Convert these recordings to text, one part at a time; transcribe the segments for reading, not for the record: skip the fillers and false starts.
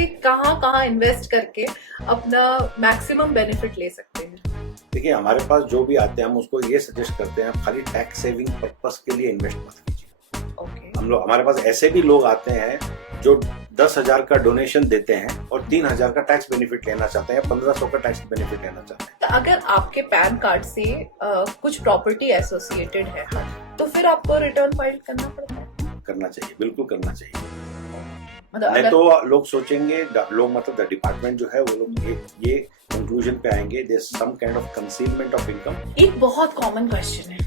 से कहाँ कहाँ इन्वेस्ट करके अपना मैक्सिमम बेनिफिट ले सकते हैं? देखिए, हमारे पास जो भी आते हैं हम उसको ये सजेस्ट करते हैं, खाली टैक्स सेविंग पर्पस के लिए इन्वेस्ट मत कीजिए। हमारे पास ऐसे भी लोग आते हैं जो 10,000 का डोनेशन देते हैं और 3,000 का टैक्स बेनिफिट लेना चाहते हैं, 1,500 का टैक्स बेनिफिट लेना चाहते हैं। तो अगर आपके पैन कार्ड से कुछ प्रॉपर्टी एसोसिएटेड है तो फिर आपको रिटर्न फाइल करना पड़ता है? करना चाहिए, बिल्कुल करना चाहिए। मतलब नहीं तो लोग सोचेंगे, लोग मतलब डिपार्टमेंट जो है वो लोग ये कंक्लूजन पे आएंगे, there is some kind of concealment of income. एक बहुत कॉमन क्वेश्चन है,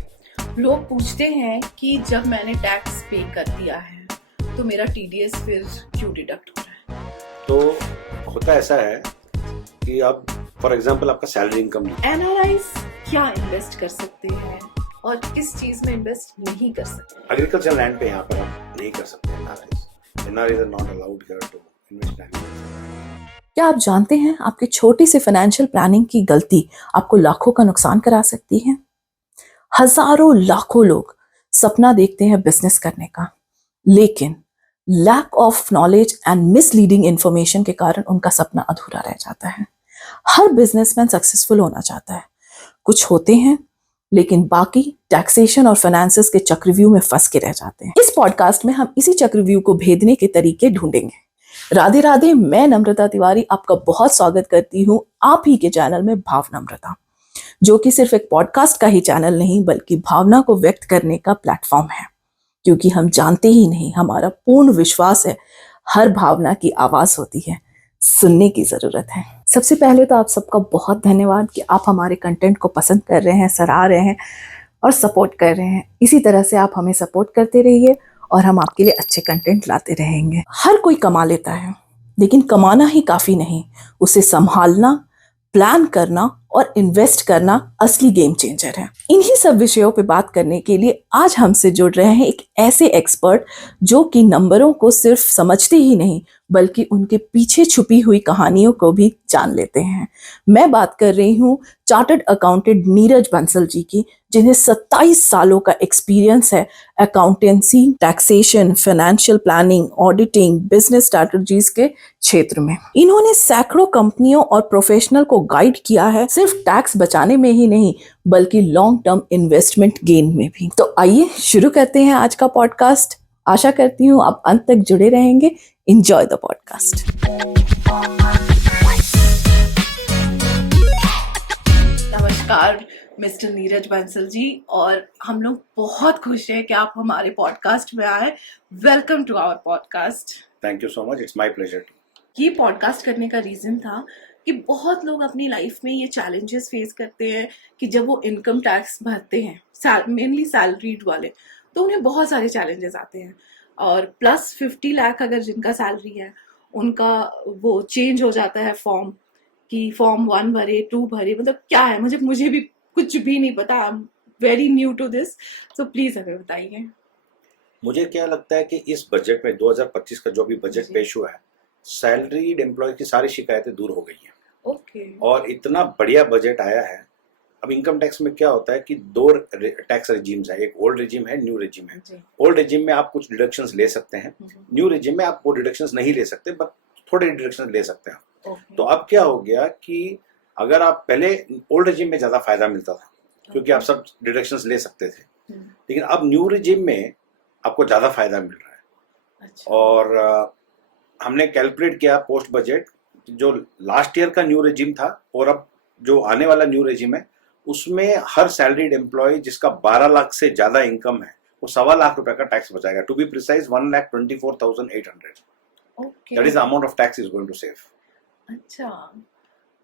लोग पूछते हैं कि जब मैंने टैक्स पे कर दिया है तो मेरा टीडीएस फिर क्यों डिडक्ट हो रहा है? तो होता ऐसा है कि अब फॉर एग्जांपल आपका सैलरी इनकम नहीं, एनआरआईज क्या इन्वेस्ट कर सकते हैं और किस चीज में इन्वेस्ट नहीं कर सकते? एग्रीकल्चर लैंड पे यहाँ पर आप नहीं कर सकते। NRIs are not allowed here to invest in agriculture. क्या आप जानते हैं आपकी छोटी सी फाइनेंशियल प्लानिंग की गलती आपको लाखों का नुकसान करा सकती है? हजारों लाखों लोग सपना देखते हैं बिजनेस करने का, लेकिन lack of knowledge and misleading information के कारण उनका सपना अधूरा रह जाता है। हर बिजनेसमैन सक्सेसफुल होना चाहता है, कुछ होते हैं लेकिन बाकी टैक्सेशन और फाइनेंसेस के चक्रव्यूह में फंस के रह जाते हैं। इस पॉडकास्ट में हम इसी चक्रव्यूह को भेदने के तरीके ढूंढेंगे। राधे राधे, मैं नम्रता तिवारी आपका बहुत स्वागत करती हूँ आप ही के चैनल में भाव नम्रता, जो कि सिर्फ एक पॉडकास्ट का ही चैनल नहीं बल्कि भावना को व्यक्त करने का प्लेटफॉर्म है। क्योंकि हम जानते ही नहीं, हमारा पूर्ण विश्वास है हर भावना की आवाज होती है, सुनने की जरूरत है। सबसे पहले तो आप सबका बहुत धन्यवाद कि आप हमारे कंटेंट को पसंद कर रहे हैं, सराह रहे हैं और सपोर्ट कर रहे हैं। इसी तरह से आप हमें सपोर्ट करते रहिए और हम आपके लिए अच्छे कंटेंट लाते रहेंगे। हर कोई कमा लेता है, लेकिन कमाना ही काफी नहीं, उसे संभालना, प्लान करना और इन्वेस्ट करना असली गेम चेंजर है। इन्हीं सब विषयों पे बात करने के लिए आज हमसे जुड़ रहे हैं एक ऐसे एक्सपर्ट जो कि नंबरों को सिर्फ समझते ही नहीं बल्कि उनके पीछे छुपी हुई कहानियों को भी जान लेते हैं। मैं बात कर रही हूँ चार्टर्ड अकाउंटेंट नीरज बंसल जी की, जिन्हें 27 सालों का एक्सपीरियंस है accountancy, taxation, financial planning, auditing, business strategies के क्षेत्र में। इन्होंने सैकड़ों कंपनियों और प्रोफेशनल को गाइड किया है, सिर्फ टैक्स बचाने में ही नहीं बल्कि लॉन्ग टर्म इन्वेस्टमेंट गेन में भी। तो आइए शुरू करते हैं आज का पॉडकास्ट। आशा करती हूँ आप अंत तक जुड़े रहेंगे। Enjoy the podcast. नमस्कार मिस्टर नीरज बंसल जी, और हम लोग बहुत खुश हैं कि आप हमारे पॉडकास्ट में आए। Welcome to our podcast. Thank you so much, it's my pleasure. ये पॉडकास्ट करने का रीज़न था कि बहुत लोग अपनी लाइफ में ये चैलेंजेस फेस करते हैं कि जब वो इनकम टैक्स भरते हैं, मेनली सैलरीड वाले, तो उन्हें बहुत सारे चैलेंजेस आते हैं। और प्लस 50 लाख अगर जिनका सैलरी है उनका वो चेंज हो जाता है फॉर्म, कि फॉर्म 1 भरे, 2 भरे, मतलब क्या है, मुझे भी कुछ भी नहीं पता। I am very new to this, so please हमें बताइए। मुझे क्या लगता है कि इस बजट में 2025 का जो भी बजट पेश हुआ है, सैलरीड एम्प्लॉय की सारी शिकायतें दूर हो गई हैं। ओके। और इतना बढ़िया बजट आया है। अब इनकम टैक्स में क्या होता है कि 2 टैक्स रेजिम्स है, एक ओल्ड रेजिम है, न्यू रेजिम है। ओल्ड रेजिम में आप कुछ डिडक्शंस ले सकते हैं, न्यू रेजिम में आप वो डिडक्शंस नहीं ले सकते, बट थोड़े डिडक्शंस ले सकते हैं। तो अब क्या हो गया कि अगर आप पहले ओल्ड रेजिम में ज्यादा फायदा मिलता था क्योंकि आप सब डिडक्शंस ले सकते थे, लेकिन अब न्यू रेजिम में आपको ज्यादा फायदा मिल रहा है। अच्छा। और हमने कैलकुलेट किया पोस्ट बजट, जो लास्ट ईयर का न्यू रेजिम था और अब जो आने वाला न्यू रेजिम है, उसमें हर सैलरीड एम्प्लॉय जिसका 12 लाख से ज्यादा इनकम है वो 1.25 लाख रुपए का टैक्स बचाएगा। To be precise 1,24,800। That is the amount of tax is going to save. अच्छा,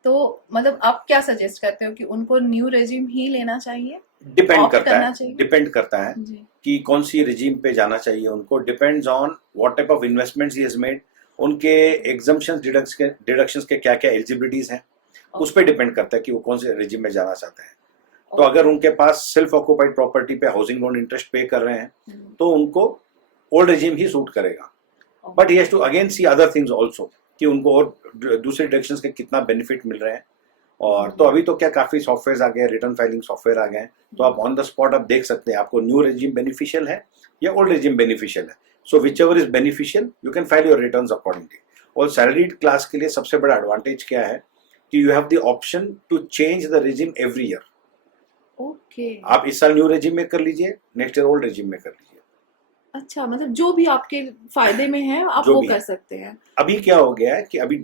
तो मतलब आप क्या सजेस्ट करते हो कि उनको न्यू रेजिम ही लेना चाहिए? डिपेंड करता है कि कौन सी रेजिम पे जाना चाहिए उनको। Depends on what type of investments he has made, उनके एग्जम्पशंस डिडक्शंस के क्या क्या एलिजिबिलिटीज हैं, उस पर डिपेंड करता है कि वो कौन से रेजिम में जाना चाहते हैं। तो अगर उनके पास सेल्फ ऑक्यूपाइड प्रॉपर्टी पे हाउसिंग लोन इंटरेस्ट पे कर रहे हैं तो उनको ओल्ड रेजिम ही सूट करेगा। But he has to again see other things also कि उनको और दूसरे डिडक्शंस के कितना बेनिफिट मिल रहे हैं। और तो अभी तो क्या काफी सॉफ्टवेयर आ गए, रिटर्न फाइलिंग सॉफ्टवेयर आ गए, तो आप ऑन द स्पॉट आप देख सकते हैं आपको न्यू रेजिम बेनिफिशियल है या ओल्ड रेजिम बेनिफिशियल है। So whichever is beneficial you can file your returns accordingly. और सैलरीड क्लास के लिए सबसे बड़ा एडवांटेज क्या है कि you have the option to change the regime every year. Okay, आप इस साल न्यू रेजिम में कर लीजिए, नेक्स्ट ईयर ओल्ड रेजिम में कर लीजिए। अच्छा, मतलब जो भी आपके फायदे में है आप जो वो भी कर है। सकते हैं। अभी क्या हो गया है कि अभी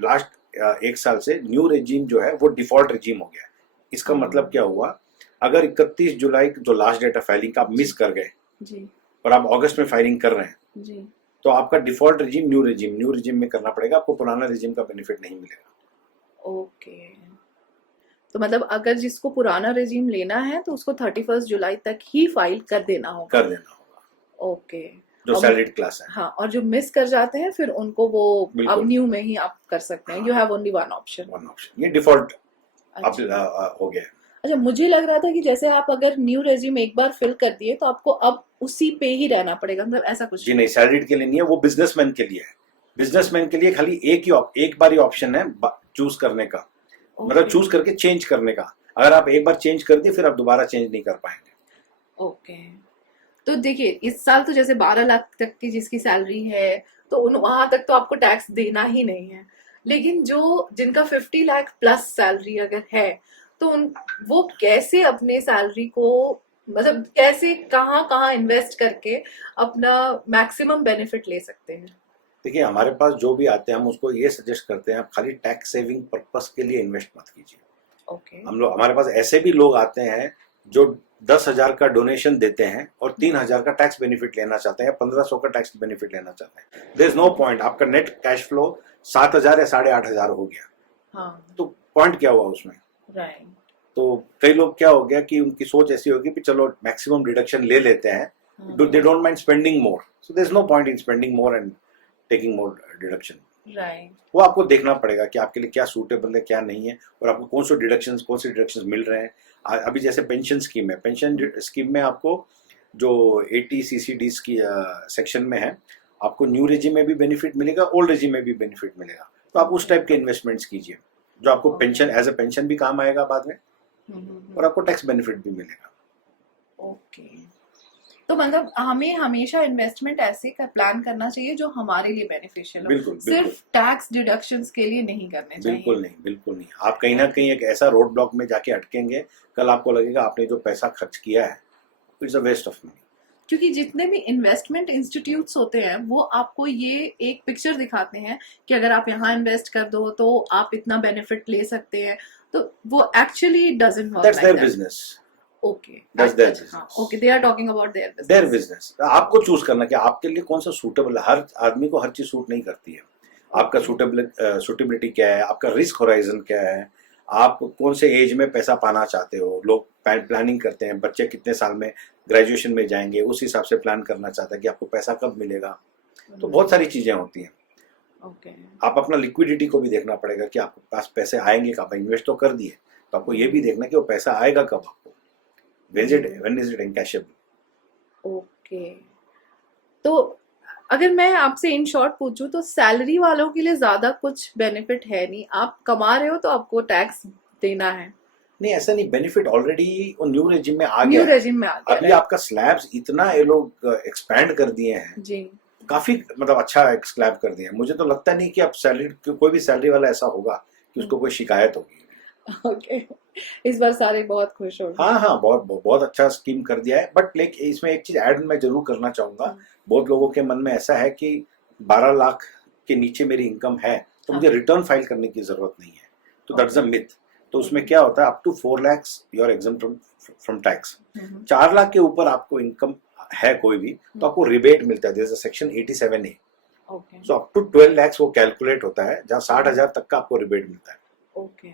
लास्ट एक साल से न्यू रेजिम जो है वो डिफॉल्ट रेजिम हो गया है। इसका मतलब क्या हुआ, अगर 31 जुलाई जो लास्ट डेट है फाइलिंग का आप मिस कर गए जी और आप अगस्त में फाइलिंग कर रहे हैं जी, तो आपका डिफॉल्ट रेजिम न्यू रेजिम में करना पड़ेगा, आपको पुराना रेजिम का बेनिफिट नहीं मिलेगा। ओके। तो मतलब अगर जिसको पुराना रेजिम लेना है तो उसको 31 जुलाई तक ही फाइल कर देना होगा। कर देना होगा ओके। जो और सैलरीड क्लास है। हाँ, और जो मिस कर जाते हैं फिर उनको वो बिल्कुल। अब न्यू में ही आप कर सकते हैं। You have only one option. One option, ये डिफॉल्ट अब अच्छा हो गया है। अच्छा, मुझे लग रहा था कि जैसे आप अगर न्यू रेज्यूम एक बार फिल कर दिए तो आपको अब उसी पे ही रहना पड़ेगा, मतलब ऐसा कुछ? जी नहीं, सैलरीड के लिए नहीं है, वो बिजनेसमैन के लिए है। बिजनेसमैन के लिए खाली एक बार ही ऑप्शन है चूज करने का, मतलब चूज करके चेंज करने का। अगर आप एक बार चेंज कर दिए फिर आप दोबारा चेंज नहीं कर पाएंगे। ओके। तो देखिए, इस साल तो जैसे 12 लाख तक की जिसकी सैलरी है तो उन वहां तक तो आपको टैक्स देना ही नहीं है। लेकिन जो जिनका 50 लाख प्लस सैलरी अगर है तो वो कैसे अपने सैलरी को, मतलब कैसे कहाँ कहाँ इन्वेस्ट करके अपना मैक्सिमम बेनिफिट ले सकते हैं? देखिए, हमारे पास जो भी आते हैं हम उसको ये सजेस्ट करते हैं, आप खाली टैक्स सेविंग पर्पस के लिए इन्वेस्ट मत कीजिए। ओके। हमारे पास ऐसे भी लोग आते हैं जो 10,000 का डोनेशन देते हैं और 3,000 का टैक्स बेनिफिट लेना चाहते हैं, 1,500 का टैक्स बेनिफिट लेना चाहते हैं। There is no point. आपका नेट कैश फ्लो 7,000 या 8,500 हो गया, हाँ, तो पॉइंट क्या हुआ उसमें? राइट। तो कई लोग क्या हो गया कि उनकी सोच ऐसी होगी कि चलो मैक्सिमम डिडक्शन ले लेते हैं, they don't mind spending more, so there is no point in spending more and taking more deduction. Right. वो आपको देखना पड़ेगा कि आपके लिए क्या सूटेबल है क्या नहीं है, और आपको कौन से डिडक्शंस मिल रहे हैं। अभी जैसे पेंशन स्कीम है, पेंशन स्कीम में आपको जो 80 CCDs की सेक्शन में है, आपको न्यू रेजिम में भी बेनिफिट मिलेगा, ओल्ड रेजिम में भी बेनिफिट मिलेगा। तो आप उस टाइप के इन्वेस्टमेंट्स कीजिए जो आपको पेंशन एज ए पेंशन भी काम आएगा बाद में, और आपको टैक्स बेनिफिट भी मिलेगा। ओके। तो मतलब हमें हमेशा इन्वेस्टमेंट ऐसे का प्लान करना चाहिए जो हमारे लिए बेनिफिशियल हो। बिल्कुल, सिर्फ बिल्कुल। टैक्स डिडक्शंस के लिए नहीं करने चाहिए। बिल्कुल नहीं, बिल्कुल नहीं। आप कहीं ना कहीं एक ऐसा रोड ब्लॉक में जाके अटकेंगे, कल आपको लगेगा आपने जो पैसा खर्च किया है it's a waste of money. क्योंकि जितने भी इन्वेस्टमेंट इंस्टीट्यूट्स होते हैं वो आपको ये एक पिक्चर दिखाते हैं कि अगर आप यहाँ इन्वेस्ट कर दो तो आप इतना बेनिफिट ले सकते हैं, तो वो actually doesn't work that's like there that. Business. Okay, That's their business. Okay, they are talking about their their business. Business. आपको चूज करना कि आपके लिए कौन सा सूटेबल है। हर आदमी को हर चीज सूट नहीं करती है। आपका सूटेबिलिटी क्या है, आपका रिस्क होराइजन क्या है, आप कौन से एज में पैसा पाना चाहते हो। लोग प्लानिंग करते हैं, बच्चे कितने साल में ग्रेजुएशन में जाएंगे, उस हिसाब से प्लान करना चाहता है कि आपको पैसा कब मिलेगा। तो बहुत सारी चीजें होती हैं। ओके। आप अपना लिक्विडिटी को भी देखना पड़ेगा कि आपके पास पैसे आएंगे कब। इन्वेस्ट तो कर दिए, तो आपको ये भी देखना कि वो पैसा आएगा कब आपको। When is it encashable? Okay. तो अगर मैं आपसे इन शॉर्ट पूछूं तो सैलरी वालों के लिए ज्यादा कुछ बेनिफिट है नहीं। आप कमा रहे हो तो आपको टैक्स देना है। नहीं, ऐसा नहीं। बेनिफिट ऑलरेडी न्यू रेजिम में आ न्यू गया है। रेजिम में आ गया अभी है। आपका स्लैब्स इतना ये लोग एक्सपैंड कर दिए हैं, जी। काफी मतलब अच्छा स्लैब कर दिया है। मुझे तो लगता नहीं कि अब कोई भी सैलरी वाला ऐसा होगा कि उसको कोई शिकायत होगी। ओके। इस बार सारे बहुत खुश हो। हाँ हाँ, बहुत अच्छा स्कीम कर दिया है। बट लेकिन इसमें एक चीज ऐड मैं जरूर करना चाहूंगा। बहुत लोगों के मन में ऐसा है कि 12 लाख के नीचे मेरी इनकम है तो मुझे रिटर्न फाइल करने की जरूरत नहीं है। तो दैट्स अ मिथ। तो उसमें क्या होता है, up to 4 lakhs you are exempt from tax. 4 lakh के ऊपर आपको इनकम है कोई भी तो आपको रिबेट मिलता है। There is a section 87A। Okay. So up to 12 lakhs वो कैलकुलेट होता है, जहाँ 60,000 तक का आपको रिबेट मिलता है। ओके।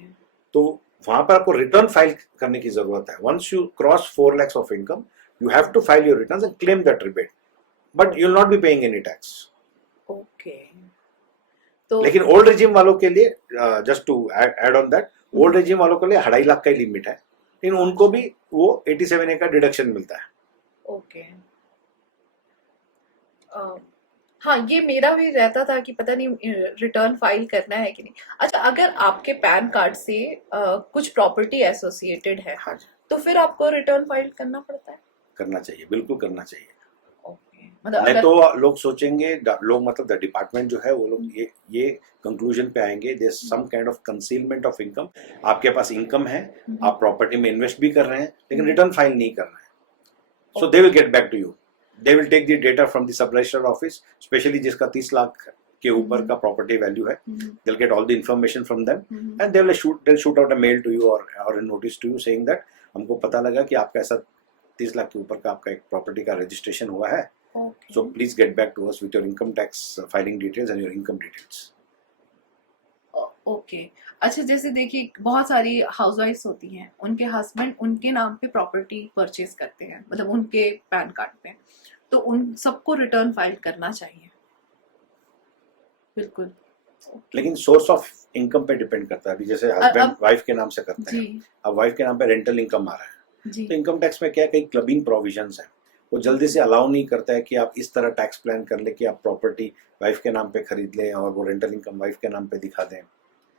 तो वहां पर आपको रिटर्न फाइल करने की जरूरत है। Once you cross 4 lakhs of income you have to file your returns and claim that rebate, but you will not be paying any tax. Okay. तो लेकिन ओल्ड रेजिम वालों के लिए, just to add on that, old regime वालों के लिए 2.5 लाख का ही limit है, लेकिन उनको भी वो 87A का डिडक्शन मिलता है। ओके। हाँ, ये मेरा भी रहता था कि पता नहीं रिटर्न फाइल करना है कि नहीं। अच्छा, अगर आपके पैन कार्ड से कुछ प्रॉपर्टी एसोसिएटेड है हाँ जी, तो फिर आपको रिटर्न फाइल करना पड़ता है? करना चाहिए, बिल्कुल करना चाहिए। ओके। मतलब नहीं अगर तो लोग सोचेंगे, लोग मतलब द डिपार्टमेंट जो है वो लोग ये कंक्लूजन पे आएंगे, there some kind of concealment of income. आपके पास इनकम है, आप प्रॉपर्टी में इन्वेस्ट भी कर रहे हैं, लेकिन रिटर्न फाइल नहीं कर रहे हैं। So they will get back to you, they will take the data from the sub registrar office, specially जिसका 30 लाख के ऊपर का प्रॉपर्टी वैल्यू है, they'll get all the information from them and they'll shoot out a mail to you or a notice to you saying that हमको पता लगा कि आपका ऐसा 30 लाख के ऊपर का आपका एक प्रॉपर्टी का रजिस्ट्रेशन हुआ है, so please get back to us with your income tax filing details and your income details. Okay अच्छा, जैसे देखिए बहुत सारी हाउसवाइफ्स होती हैं, उनके हस्बैंड उनके नाम पे प्रॉपर्टी परचेज करते हैं, मतलब उनके पैन कार्ड पे, तो उन सबको रिटर्न फाइल करना चाहिए? बिल्कुल। लेकिन सोर्स ऑफ इनकम पे डिपेंड करता है। अभी जैसे हस्बैंड वाइफ के नाम से करते हैं, जी अब वाइफ के नाम पे रेंटल इनकम आ रहा है, जी तो इनकम टैक्स में क्या कई क्लबिंग प्रोविजंस हैं, वो जल्दी से अलाउ नहीं करता है कि आप इस तरह टैक्स प्लान कर ले कि आप प्रॉपर्टी वाइफ के नाम पे खरीद लें और वो रेंटल इनकम वाइफ के नाम पे दिखा दें,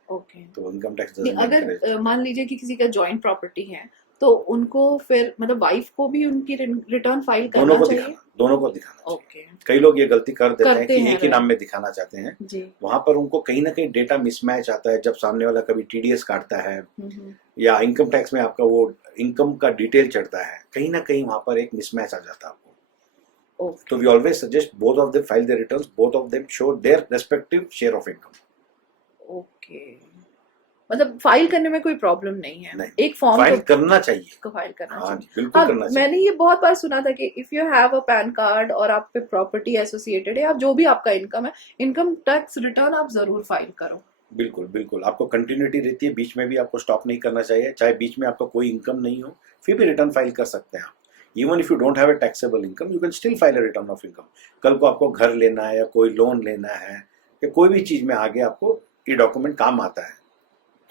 ओके। तो इनकम टैक्स अगर मान लीजिए कि किसी का जॉइंट प्रॉपर्टी है, तो उनको फिर मतलब वाइफ को भी उनकी रिटर्न फाइल करना चाहिए? दोनों को दिखाना चाहिए। ओके कई लोग ये गलती कर देते हैं करते कि हैं, एक ही नाम में दिखाना चाहते हैं, जी। वहां पर उनको कहीं ना कहीं डेटा मिसमैच आता है, जब सामने वाला कभी टीडीएस काटता है हम्म, या इनकम टैक्स में आपका वो इनकम का डिटेल चढ़ता है, कहीं ना कहीं वहां पर एक मिसमैच आ जाता है आपको। ओके तो we always suggest both of them file their returns, both of them show their respective share of income. Okay, मतलब फाइल करने में कोई प्रॉब्लम नहीं है, नहीं, एक फॉर्म फाइल करना चाहिए। को फाइल करना हाँ चाहिए। जी, बिल्कुल करना चाहिए। मैंने ये बहुत बार सुना था कि if you have a pan card और आप पे प्रॉपर्टी एसोसिएटेड है, आप जो भी आपका इनकम है, इनकम टैक्स रिटर्न आप जरूर फाइल करो। बिल्कुल बिल्कुल, आपको कंटिन्यूटी रहती है, बीच में भी आपको स्टॉप नहीं करना चाहिए, चाहे बीच में आपका कोई इनकम नहीं हो फिर भी रिटर्न फाइल कर सकते हैं आप। Even if you don't have a taxable income, you can still file a return of income. कल को आपको घर लेना है या कोई लोन लेना है या कोई भी चीज में आगे आपको ये डॉक्यूमेंट काम आता है,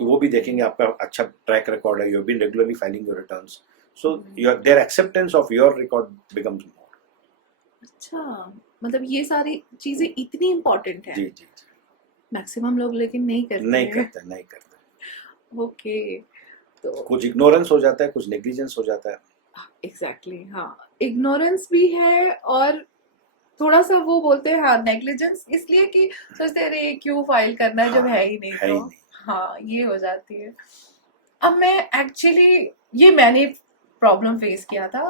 तो वो भी देखेंगे आपका अच्छा ट्रैक रिकॉर्ड है, you have been regularly filing your returns, so your their acceptance of your record becomes more. अच्छा, मतलब ये सारी चीजें इतनी इम्पोर्टेंट है? जी जी जी, मैक्सिमम लोग लेकिन नहीं करते नहीं करते। ओके, तो कुछ इग्नोरेंस हो जाता है, कुछ नेग्लिजेंस हो जाता है। एग्जैक्टली हाँ, इग्नोरेंस भी है और थोड़ा सा वो बोलते हैं हाँ नेग्लिजेंस, इसलिए कि सोचते हैं अरे क्यों फाइल करना है जब है ही नहीं, तो हाँ ये हो जाती है। अब मैं एक्चुअली ये मैंने प्रॉब्लम फेस किया था,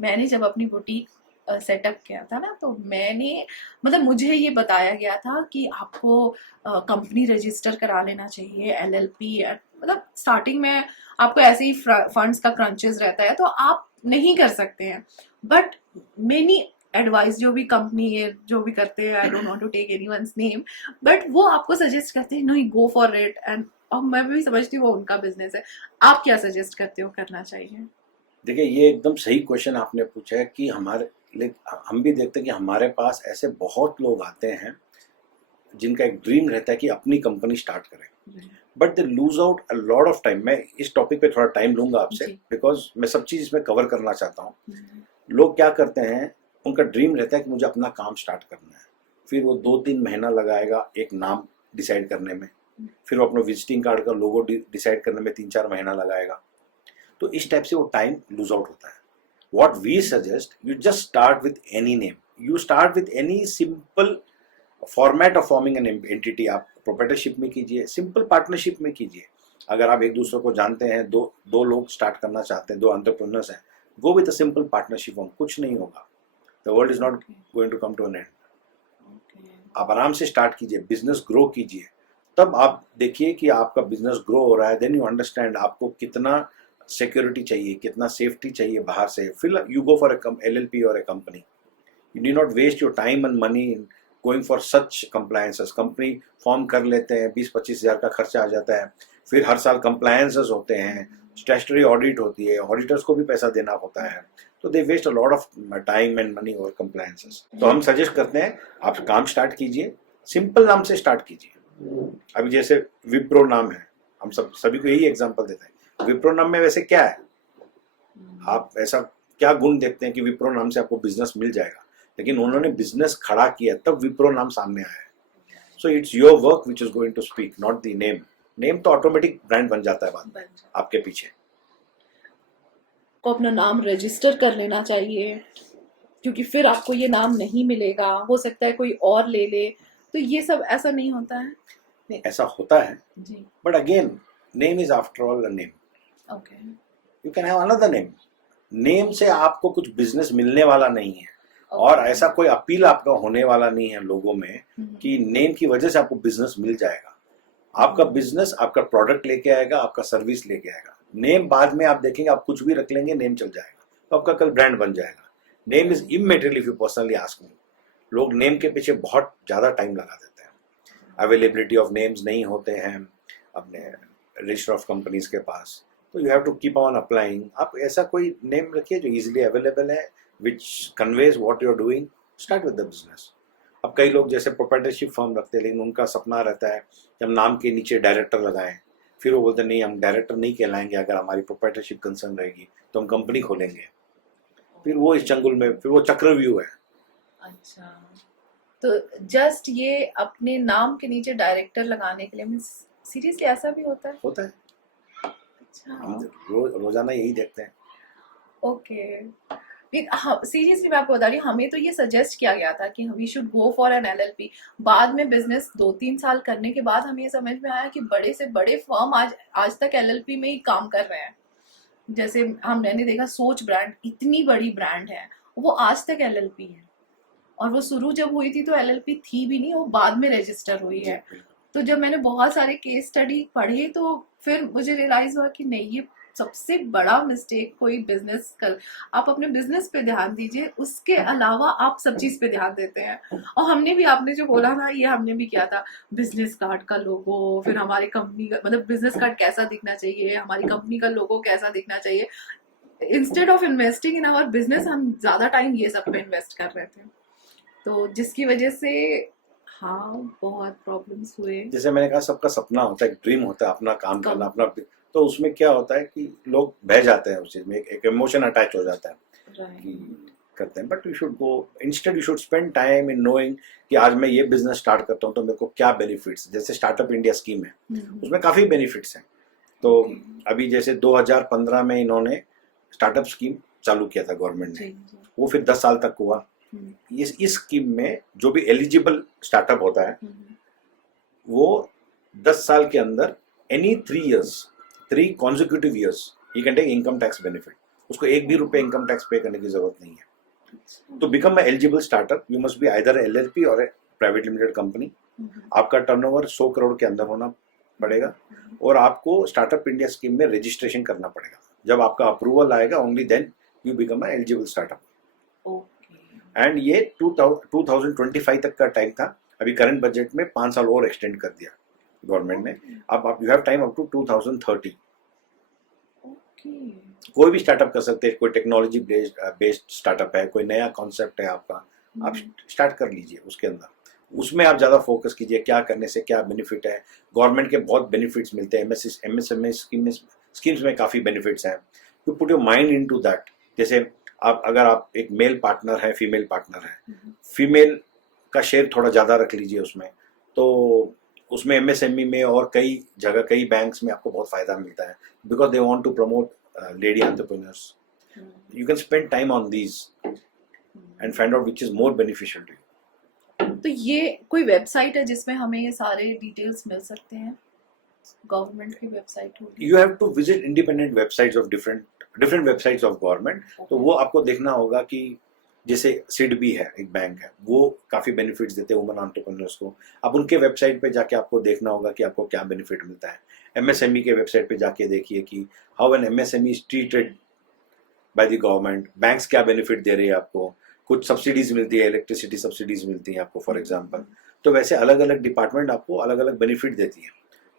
मैंने जब अपनी बुटीक सेटअप किया था ना, तो मैंने मतलब मुझे ये बताया गया था कि आपको कंपनी रजिस्टर करा लेना चाहिए, एलएलपी, मतलब स्टार्टिंग में आपको ऐसे ही फंड्स का क्रंचेस रहता है तो आप नहीं कर सकते हैं, बट मेनी एडवाइस जो भी कंपनी है जो भी करते हैं, I don't want to take anyone's name, but वो आपको सजेस्ट करते हैं no go for it, and और मैं भी समझती हूँ वो उनका बिजनेस है। आप क्या सजेस्ट करते हो करना चाहिए? देखिए, ये एकदम सही क्वेश्चन आपने पूछा है कि हम भी देखते हैं कि हमारे पास ऐसे बहुत लोग आते हैं जिनका एक ड्रीम रहता है कि अपनी कंपनी स्टार्ट करें, but they lose out a lot of time. मैं इस टॉपिक पे थोड़ा टाइम लूंगा आपसे, बिकॉज मैं सब चीज इसमें कवर करना चाहता हूँ। लोग क्या करते हैं, उनका ड्रीम रहता है कि मुझे अपना काम स्टार्ट करना है, फिर वो 2-3 महीना लगाएगा एक नाम डिसाइड करने में, फिर वो अपना विजिटिंग कार्ड का लोगो डिसाइड करने में 3-4 महीना लगाएगा, तो इस टाइप से वो टाइम लूज आउट होता है। What we suggest, you just start with any name, you start with any simple format of forming an entity। आप प्रोप्राइटरशिप में कीजिए, सिंपल पार्टनरशिप में कीजिए। अगर आप एक दूसरे को जानते हैं, दो लोग स्टार्ट करना चाहते हैं, 2 एंटरप्रेन्योर्स हैं, go with a simple partnership form, कुछ नहीं होगा, the world is not going to come to an end. आप आराम से स्टार्ट कीजिए, बिजनेस ग्रो कीजिए, तब आप देखिए कि आपका बिजनेस ग्रो हो रहा है, देन यू अंडरस्टैंड आपको कितना सिक्योरिटी चाहिए, कितना सेफ्टी चाहिए बाहर से, फिर you go for a LLP और a company. You need not waste your time and money in going for such compliances. Company form कर लेते हैं, 20-25 हज़ार का खर्चा आ जाता है, फिर हर साल कंप्लायंसेस होते हैं, स्टैट्यूटरी ऑडिट होती है, ऑडिटर्स को भी पैसा देना होता है, तो they waste a lot of time and money और कंप्लायंसेस। तो हम सजेस्ट करते हैं आप काम स्टार्ट कीजिए, सिंपल नाम से स्टार्ट कीजिए। अभी जैसे विप्रो नाम है, हम सभी को यही एग्जाम्पल देते हैं, विप्रो नाम में वैसे क्या है, आप ऐसा क्या गुण देखते हैं कि विप्रो नाम से आपको बिजनेस मिल जाएगा, लेकिन उन्होंने बिजनेस खड़ा किया तब विप्रो नाम सामने आया है। So it's your work which is going to speak, not the name. Name तो ऑटोमेटिक ब्रांड बन जाता है बाद में आपके पीछे। को अपना नाम रजिस्टर कर लेना चाहिए, क्योंकि फिर आपको ये नाम नहीं मिलेगा, हो सकता है कोई और ले ले, तो ये सब ऐसा नहीं होता है? ऐसा होता है, जी। But again name is after all a name. Okay. You can have another name. Name से आपको कुछ बिजनेस मिलने वाला नहीं है, और ऐसा कोई अपील आपका होने वाला नहीं है लोगों में कि नेम की वजह से आपको बिजनेस मिल जाएगा। आपका बिजनेस आपका प्रोडक्ट लेके आएगा, आपका सर्विस लेके आएगा। नेम बाद में आप देखेंगे, आप कुछ भी रख लेंगे, नेम चल जाएगा, तो आपका कल ब्रांड बन जाएगा। Name is immaterial if you personally ask me. लोग नेम के पीछे बहुत ज्यादा टाइम लगा देते हैं। अवेलेबिलिटी ऑफ नेम्स नहीं होते हैं अपने रजिस्टर ऑफ कंपनीज के पास, तो you have to keep on applying. आप ऐसा कोई नेम रखिए जो इजीली अवेलेबल है, which conveys what you are doing, start with the business. अब कई लोग जैसे प्रोप्राइटरशिप फर्म रखते हैं, लेकिन उनका सपना रहता है कि हम नाम के नीचे डायरेक्टर लगाएं। फिर वो बोलते नहीं, हम डायरेक्टर नहीं कहलाएंगे, अगर हमारी प्रोप्राइटरशिप कंसर्न रहेगी तो हम कंपनी खोलेंगे। फिर वो इस चंगुल में, फिर वो चक्रव्यूह है। अच्छा, तो जस्ट ये अपने नाम के नीचे डायरेक्टर लगाने के लिए, मींस सीरियसली ऐसा भी होता है? होता है, अच्छा, हम रोजाना यही देखते हैं। ओके। हाँ, सीरियसली मैं आपको बता रही हूँ, हमें तो ये सजेस्ट किया गया था कि we should go for an LLP. बाद में बिजनेस 2-3 साल करने के बाद हमें ये समझ में आया कि बड़े से बड़े फर्म आज तक एलएलपी में ही काम कर रहे हैं। जैसे हमने देखा सोच ब्रांड, इतनी बड़ी ब्रांड है, वो आज तक एलएलपी है। और वो शुरू जब हुई थी तो एलएलपी थी भी नहीं, वो बाद में रजिस्टर हुई है। तो जब मैंने बहुत सारे केस स्टडी पढ़े तो फिर मुझे रियलाइज हुआ कि नहीं, ये सबसे बड़ा मिस्टेक कोई बिजनेस कर, आप अपने बिजनेस पे ध्यान दीजिए, उसके अलावा आप सब चीज पे ध्यान देते हैं। और हमने भी, आपने जो बोला था ये हमने भी किया था, बिजनेस कार्ड का लोगो, फिर हमारी कंपनी का, मतलब बिजनेस कार्ड कैसा दिखना चाहिए, हमारी कंपनी का लोगो कैसा दिखना चाहिए। Instead of investing in our business, हम ज्यादा टाइम ये सब पे इन्वेस्ट कर रहे थे, तो जिसकी वजह से हाँ बहुत प्रॉब्लम्स हुए। जैसे मैंने कहा, सबका सपना होता है, एक ड्रीम होता है अपना काम करना, अपना, तो उसमें क्या होता है कि लोग बह जाते हैं उस चीज में, एक इमोशन अटैच हो जाता है कि करते हैं। But you should go, instead you should spend time in knowing कि आज मैं ये बिजनेस स्टार्ट करता हूँ तो मेरे को क्या बेनिफिट्स, जैसे स्टार्टअप इंडिया स्कीम है, उसमें काफी बेनिफिट्स हैं। तो अभी जैसे 2015 में इन्होंने स्टार्टअप स्कीम चालू किया था गवर्नमेंट ने, वो फिर 10 साल तक हुआ। इस स्कीम में जो भी एलिजिबल स्टार्टअप होता है वो 10 साल के अंदर any 3 consecutive years he can take income tax benefit। उसको एक भी रुपए इनकम टैक्स पे करने की जरूरत नहीं है। तो become a eligible startup you must be either LLP और प्राइवेट लिमिटेड कंपनी। आपका टर्नओवर 100 करोड़ के अंदर होना पड़ेगा, और आपको स्टार्टअप इंडिया स्कीम में रजिस्ट्रेशन करना पड़ेगा। जब आपका अप्रूवल आएगा only then you become a eligible startup. And ये 2025 तक का टाइम था। अभी करंट बजट में 5 साल और एक्सटेंड कर दिया गवर्नमेंट ने। अब आप you have time up to 2030। कोई भी स्टार्टअप कर सकते हैं, कोई टेक्नोलॉजी बेस्ड स्टार्टअप है, कोई नया कॉन्सेप्ट है आपका, आप स्टार्ट कर लीजिए उसके अंदर। उसमें आप ज़्यादा फोकस कीजिए, क्या करने से क्या बेनिफिट है। गवर्नमेंट के बहुत बेनिफिट्स मिलते हैं, एमएसएमई स्कीम्स में काफ़ी बेनिफिट्स हैं। You put your mind into that. जैसे अगर आप एक मेल पार्टनर है, फीमेल पार्टनर है, फीमेल का शेयर थोड़ा ज़्यादा रख लीजिए उसमें, तो उसमें एमएसएमई में और कई जगह, कई बैंक्स में आपको बहुत फायदा मिलता है, because they want to promote lady entrepreneurs. You can spend time on these and find out which is more beneficial to you. तो ये कोई वेबसाइट है जिसमें हमें ये सारे डिटेल्स मिल सकते हैं? गवर्नमेंट की वेबसाइट होगी? You have to visit independent websites of different websites of government. तो वो आपको देखना होगा कि जैसे सिडबी है, एक बैंक है, वो काफ़ी बेनिफिट्स देते हैं वुमन एंटरप्रेन्योर्स को। आप उनके वेबसाइट पे जाके आपको देखना होगा कि आपको क्या बेनिफिट मिलता है। एमएसएमई के वेबसाइट पे जाके देखिए कि how an MSME is treated by the government. Banks क्या बेनिफिट दे रही है आपको, कुछ सब्सिडीज मिलती है, इलेक्ट्रिसिटी सब्सिडीज मिलती है आपको फॉर एग्जाम्पल। तो वैसे अलग अलग डिपार्टमेंट आपको अलग अलग बेनिफिट देती है,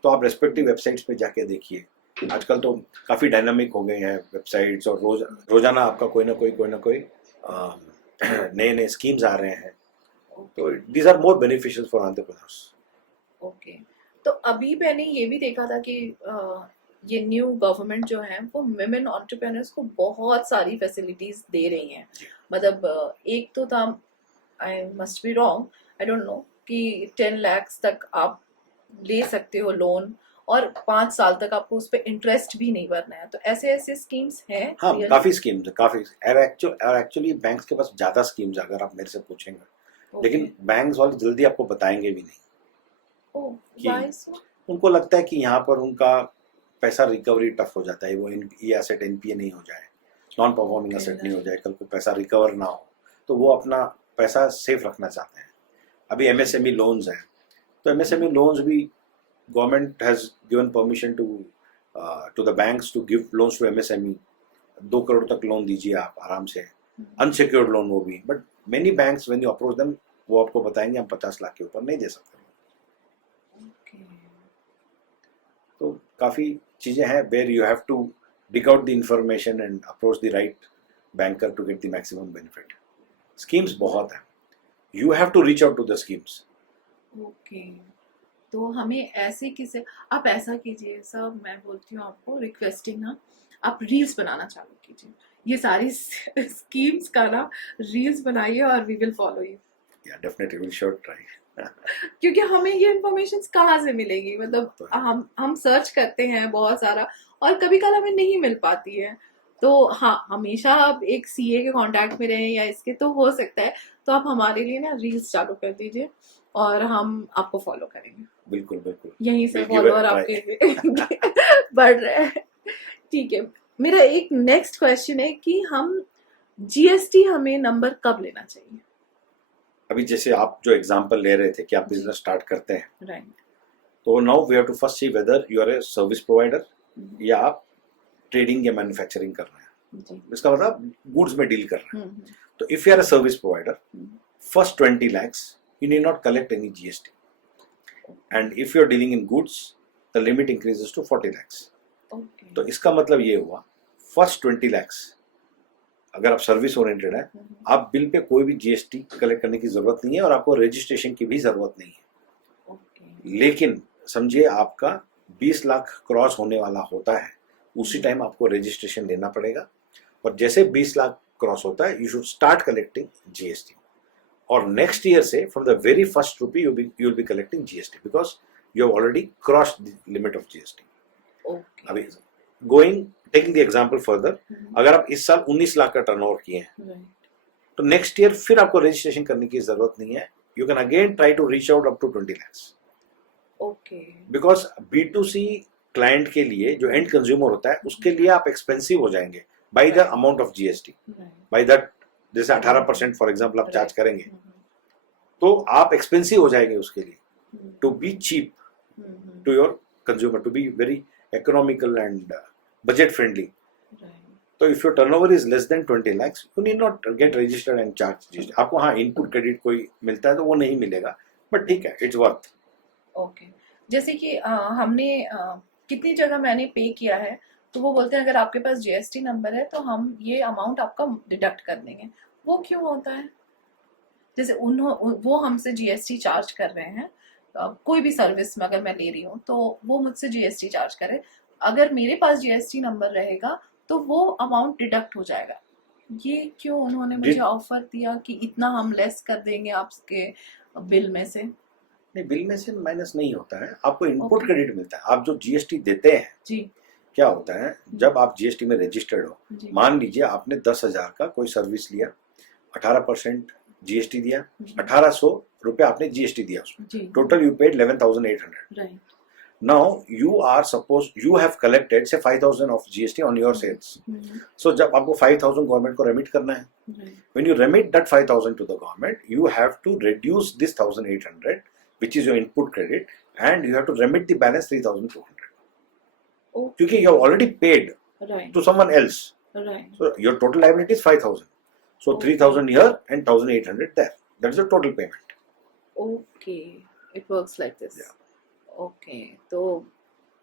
तो आप रेस्पेक्टिव वेबसाइट्स पे जाके देखिए। आजकल तो काफ़ी डायनामिक हो गए हैं वेबसाइट्स, और रोजाना आपका कोई ना कोई नए नए स्कीम्स आ रहे हैं। तो these are more beneficial for entrepreneurs. Okay, तो अभी मैंने ये भी देखा था कि ये न्यू गवर्नमेंट जो है वो विमेन एंटरप्रेन्योर्स को बहुत सारी फैसिलिटीज दे रही हैं। मतलब एक तो था, I must be wrong, I don't know, कि 10 लाख तक आप ले सकते हो लोन, और 5 साल तक आपको उस पर इंटरेस्ट भी नहीं भरना है, तो ऐसे ऐसे स्कीम्स हैं? हाँ, Really? काफी स्कीम्स है, काफी। एक्चुअली बैंक्स के पास ज्यादा स्कीम्स है अगर आप मेरे से पूछेंगे, Okay. लेकिन बैंक्स वाले जल्दी आपको बताएंगे भी नहीं। Oh, कि why so? उनको लगता है कि यहाँ पर उनका पैसा रिकवरी टफ हो जाता है, वो ये एसेट एनपीए नहीं हो जाए, नॉन परफॉर्मिंग Okay, एसेट नहीं हो right. जाए, कल को पैसा रिकवर ना हो, तो वो अपना पैसा सेफ रखना चाहते हैं। अभी एमएसएमई लोन्स हैं, तो एमएसएमई लोन्स भी government has given permission to the banks to give loans to MSME. 2 crore तक लोन दीजिए आप आराम से, अनसिक्योर्ड लोन वो भी। But many banks when you approach them, वो आपको बताएंगे हम 50 लाख के ऊपर नहीं दे सकते। Okay. तो काफ़ी चीज़ें हैं where you have to dig out the information and approach the right banker to get the maximum benefit. Schemes बहुत हैं, you have to reach out to the schemes. Okay. तो हमें ऐसे किसे, आप ऐसा कीजिए सब, मैं बोलती हूँ आपको रिक्वेस्टिंग ना, आप रील्स बनाना चालू कीजिए, ये सारी स्कीम्स का ना रील्स बनाइए और we will follow you. Yeah, definitely we'll sure try. क्योंकि हमें ये इन्फॉर्मेशन कहाँ से मिलेगी, मतलब हम सर्च करते हैं बहुत सारा और कभी कल हमें नहीं मिल पाती है। तो हाँ, हमेशा आप एक सीए के कांटेक्ट में रहें या इसके, तो हो सकता है तो आप हमारे लिए ना रील्स चालू कर दीजिए और हम आपको फॉलो करेंगे। बिल्कुल बिल्कुल, यहीं से We'll give it follower a आपके बढ़ रहे हैं। ठीक है, मेरा एक नेक्स्ट क्वेश्चन है कि हम जीएसटी हमें नंबर कब लेना चाहिए? अभी जैसे आप जो एग्जांपल ले रहे थे कि आप बिजनेस स्टार्ट करते हैं, राइट। तो now we have to first see whether you are a service provider या आप ट्रेडिंग या मैन्युफैक्चरिंग कर रहे हैं। जी। इसका मतलब गुड्स में डील कर रहे हैं। तो if you are a service provider, first 20 lakhs you need not collect any GST, and if you are dealing in goods the limit increases to 40 lakhs. Okay. तो इसका मतलब ये हुआ फर्स्ट 20 lakhs अगर आप सर्विस ओरिएंटेड है, आप bill pay कोई भी जीएसटी कलेक्ट करने की जरूरत नहीं है और आपको रजिस्ट्रेशन की भी जरूरत नहीं है। ओके। लेकिन समझिए आपका 20 लाख क्रॉस होने वाला होता है, उसी टाइम आपको रजिस्ट्रेशन लेना पड़ेगा, और जैसे 20 लाख क्रॉस होता है you should start collecting GST, और नेक्स्ट ईयर से from the very first rupee you will B collecting GST because you have already crossed the limit of GST. Okay. अभी टेकिंग द एग्जांपल फर्दर, अगर आप इस साल 19 लाख का turnover किए हैं, राइट। तो नेक्स्ट ईयर फिर आपको रजिस्ट्रेशन करने की जरूरत नहीं है, you can again try to reach out up to 20 lakhs। Okay. Because B2C client के लिए जो एंड कंज्यूमर होता है उसके लिए आप एक्सपेंसिव हो जाएंगे by the amount of GST, by that जैसे 18% फॉर एग्जांपल आप चार्ज करेंगे, तो आप एक्सपेंसिव हो जाएंगे उसके लिए to be cheap to your consumer, to be very economical and budget friendly. तो if your turnover is less than 20 lakhs, you need not get registered and charge GST. आपको हाँ इनपुट क्रेडिट कोई मिलता है तो वो नहीं मिलेगा, बट ठीक है, इट्स वर्थ। ओके। जैसे कि हमने कितनी जगह मैंने पे किया है, तो वो बोलते हैं अगर आपके पास जीएसटी नंबर है तो हम ये अमाउंट आपका डिडक्ट कर देंगे। वो क्यों होता है? जैसे वो हमसे जीएसटी चार्ज कर रहे हैं, कोई भी सर्विस में अगर मैं ले रही हूँ तो वो मुझसे जीएसटी चार्ज करे, अगर मेरे पास जीएसटी नंबर रहेगा तो वो अमाउंट डिडक्ट हो जाएगा। ये क्यों उन्होंने मुझे ऑफर दिया कि इतना हम लेस कर देंगे आपके बिल में से? नहीं, बिल में से माइनस नहीं होता है, आपको इनपुट क्रेडिट मिलता है। आप जो जीएसटी देते हैं जी, क्या होता है, जब आप जीएसटी में रजिस्टर्ड हो, मान लीजिए आपने 10,000 का कोई सर्विस लिया, 18% जीएसटी दिया, 1800 रुपए आपने जीएसटी दिया उसमें, total you paid 11,800। Right. Now you are supposed, you have collected say 5,000 of GST on your sales. So जब आपको 5,000 गवर्नमेंट को रेमिट करना है, when you remit that 5,000 to the government, you have to reduce this 1,800, which is your input credit, and you have to remit the balance 3,200. क्योंकि you have already paid to someone else. So your total liability is 5,000. So 3,000 here and 1,800 there. That is the total payment. Okay, it works like this. Yeah. Okay. तो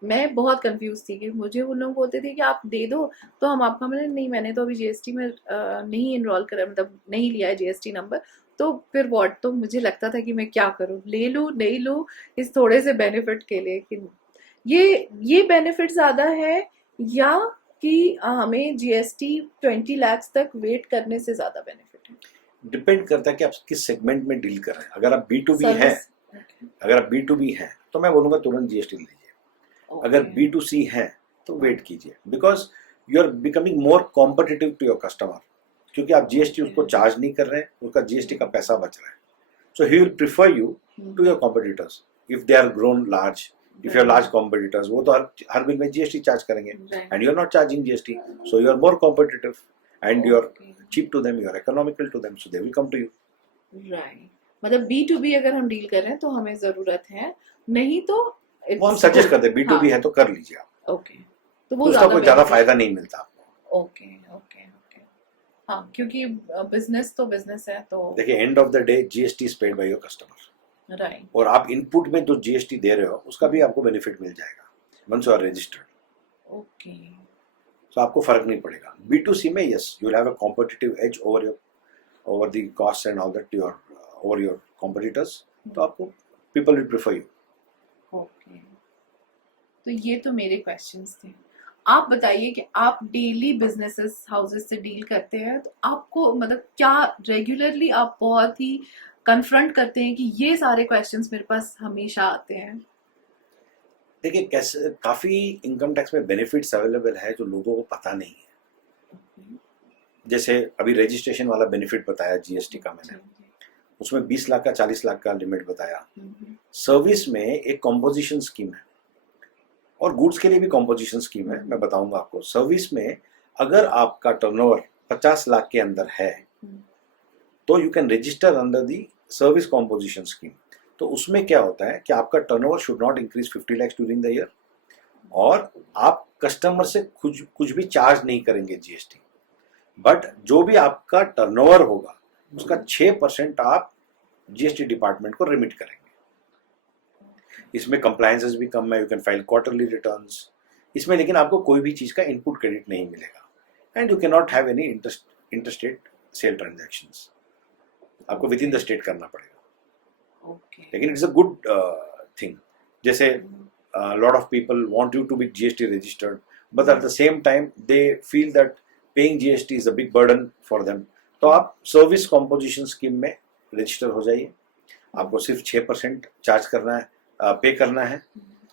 मैं बहुत confuse थी कि मुझे वो लोग बोलते थे कि आप दे दो तो हम आपका, नहीं मैंने तो अभी जीएसटी में नहीं इनरोल करा, मतलब नहीं लिया है जीएसटी नंबर, तो फिर व्हाट, तो मुझे लगता था कि मैं क्या करूं, ले लूं नहीं लूं इस थोड़े से बेनिफिट के लिए, कि ये बेनिफिट ज़्यादा है या कि हमें जीएसटी 20 लाख तक वेट करने से ज़्यादा बेनिफिट है? डिपेंड करता है कि आप किस सेगमेंट में डील कर रहे हैं। अगर आप B2B हैं, अगर आप B2B हैं तो मैं बोलूँगा तुरंत जीएसटी लीजिए। अगर B2C है तो वेट कीजिए, because you are becoming more competitive to your customer, क्योंकि आप GST उसको चार्ज नहीं कर रहे हैं, उसका GST का पैसा बच रहा है. So he will prefer you to your competitors if they are grown large. If you are large competitors, वो तो हर बिल में GST चार्ज करेंगे, and you are not charging GST, so you are more competitive and you are cheap to them, you are economical to them, so they will come to you. Right, मतलब B2B अगर हम deal कर रहे हैं तो हमें जरूरत है, नहीं तो वो हम सजेस्ट करते हैं B2B है तो कर लीजिए आप. ओके, तो तो वो उसका कोई ज्यादा फायदा नहीं मिलता आपको. ओके ओके ओके, हाँ, क्योंकि बिजनेस तो बिजनेस है तो देखिए, end of the day GST is paid by your customer, right. और आप इनपुट में जो GST दे रहे हो उसका भी आपको बेनिफिट मिल जाएगा once you are registered. Okay, तो आपको फर्क नहीं पड़ेगा. B2C में yes, you will have a competitive edge over the cost and all that your over your competitors. तो आपको people will prefer you. Okay, तो ये तो मेरे क्वेश्चंस थे. आप बताइए कि आप डेली बिजनेसेस हाउसेस से डील करते हैं, तो आपको मतलब क्या रेगुलरली आप बहुत ही कन्फ्रंट करते हैं कि ये सारे क्वेश्चंस मेरे पास हमेशा आते हैं? देखिए, कैसे काफ़ी इनकम टैक्स में बेनिफिट्स अवेलेबल है जो लोगों को पता नहीं है. जैसे अभी रजिस्ट्रेशन वाला बेनिफिट बताया GST का मैंने, उसमें 20 लाख का 40 लाख का लिमिट बताया. सर्विस में एक कॉम्पोजिशन स्कीम है, और गुड्स के लिए भी कॉम्पोजिशन स्कीम है, मैं बताऊंगा आपको. सर्विस में अगर आपका टर्नओवर 50 लाख के अंदर है तो you can register under the service composition scheme. तो उसमें क्या होता है कि आपका turnover should not increase 50 lakh during the year, और आप कस्टमर से कुछ भी चार्ज नहीं करेंगे GST, बट जो भी आपका टर्नओवर होगा उसका 6% आप GST डिपार्टमेंट को रिमिट करेंगे. इसमें कंप्लायंसेस भी कम है, you can file quarterly returns इसमें, लेकिन आपको कोई भी चीज़ का इनपुट क्रेडिट नहीं मिलेगा, and you can not have any interstate sale transactions. आपको विद इन द स्टेट करना पड़ेगा. लेकिन इट्स अ गुड थिंग. जैसे lot of people want you to be GST registered, but at the same time they feel that paying GST is a big burden for them. तो आप service composition scheme में register हो जाइए. आपको सिर्फ 6% charge करना है, पे करना है,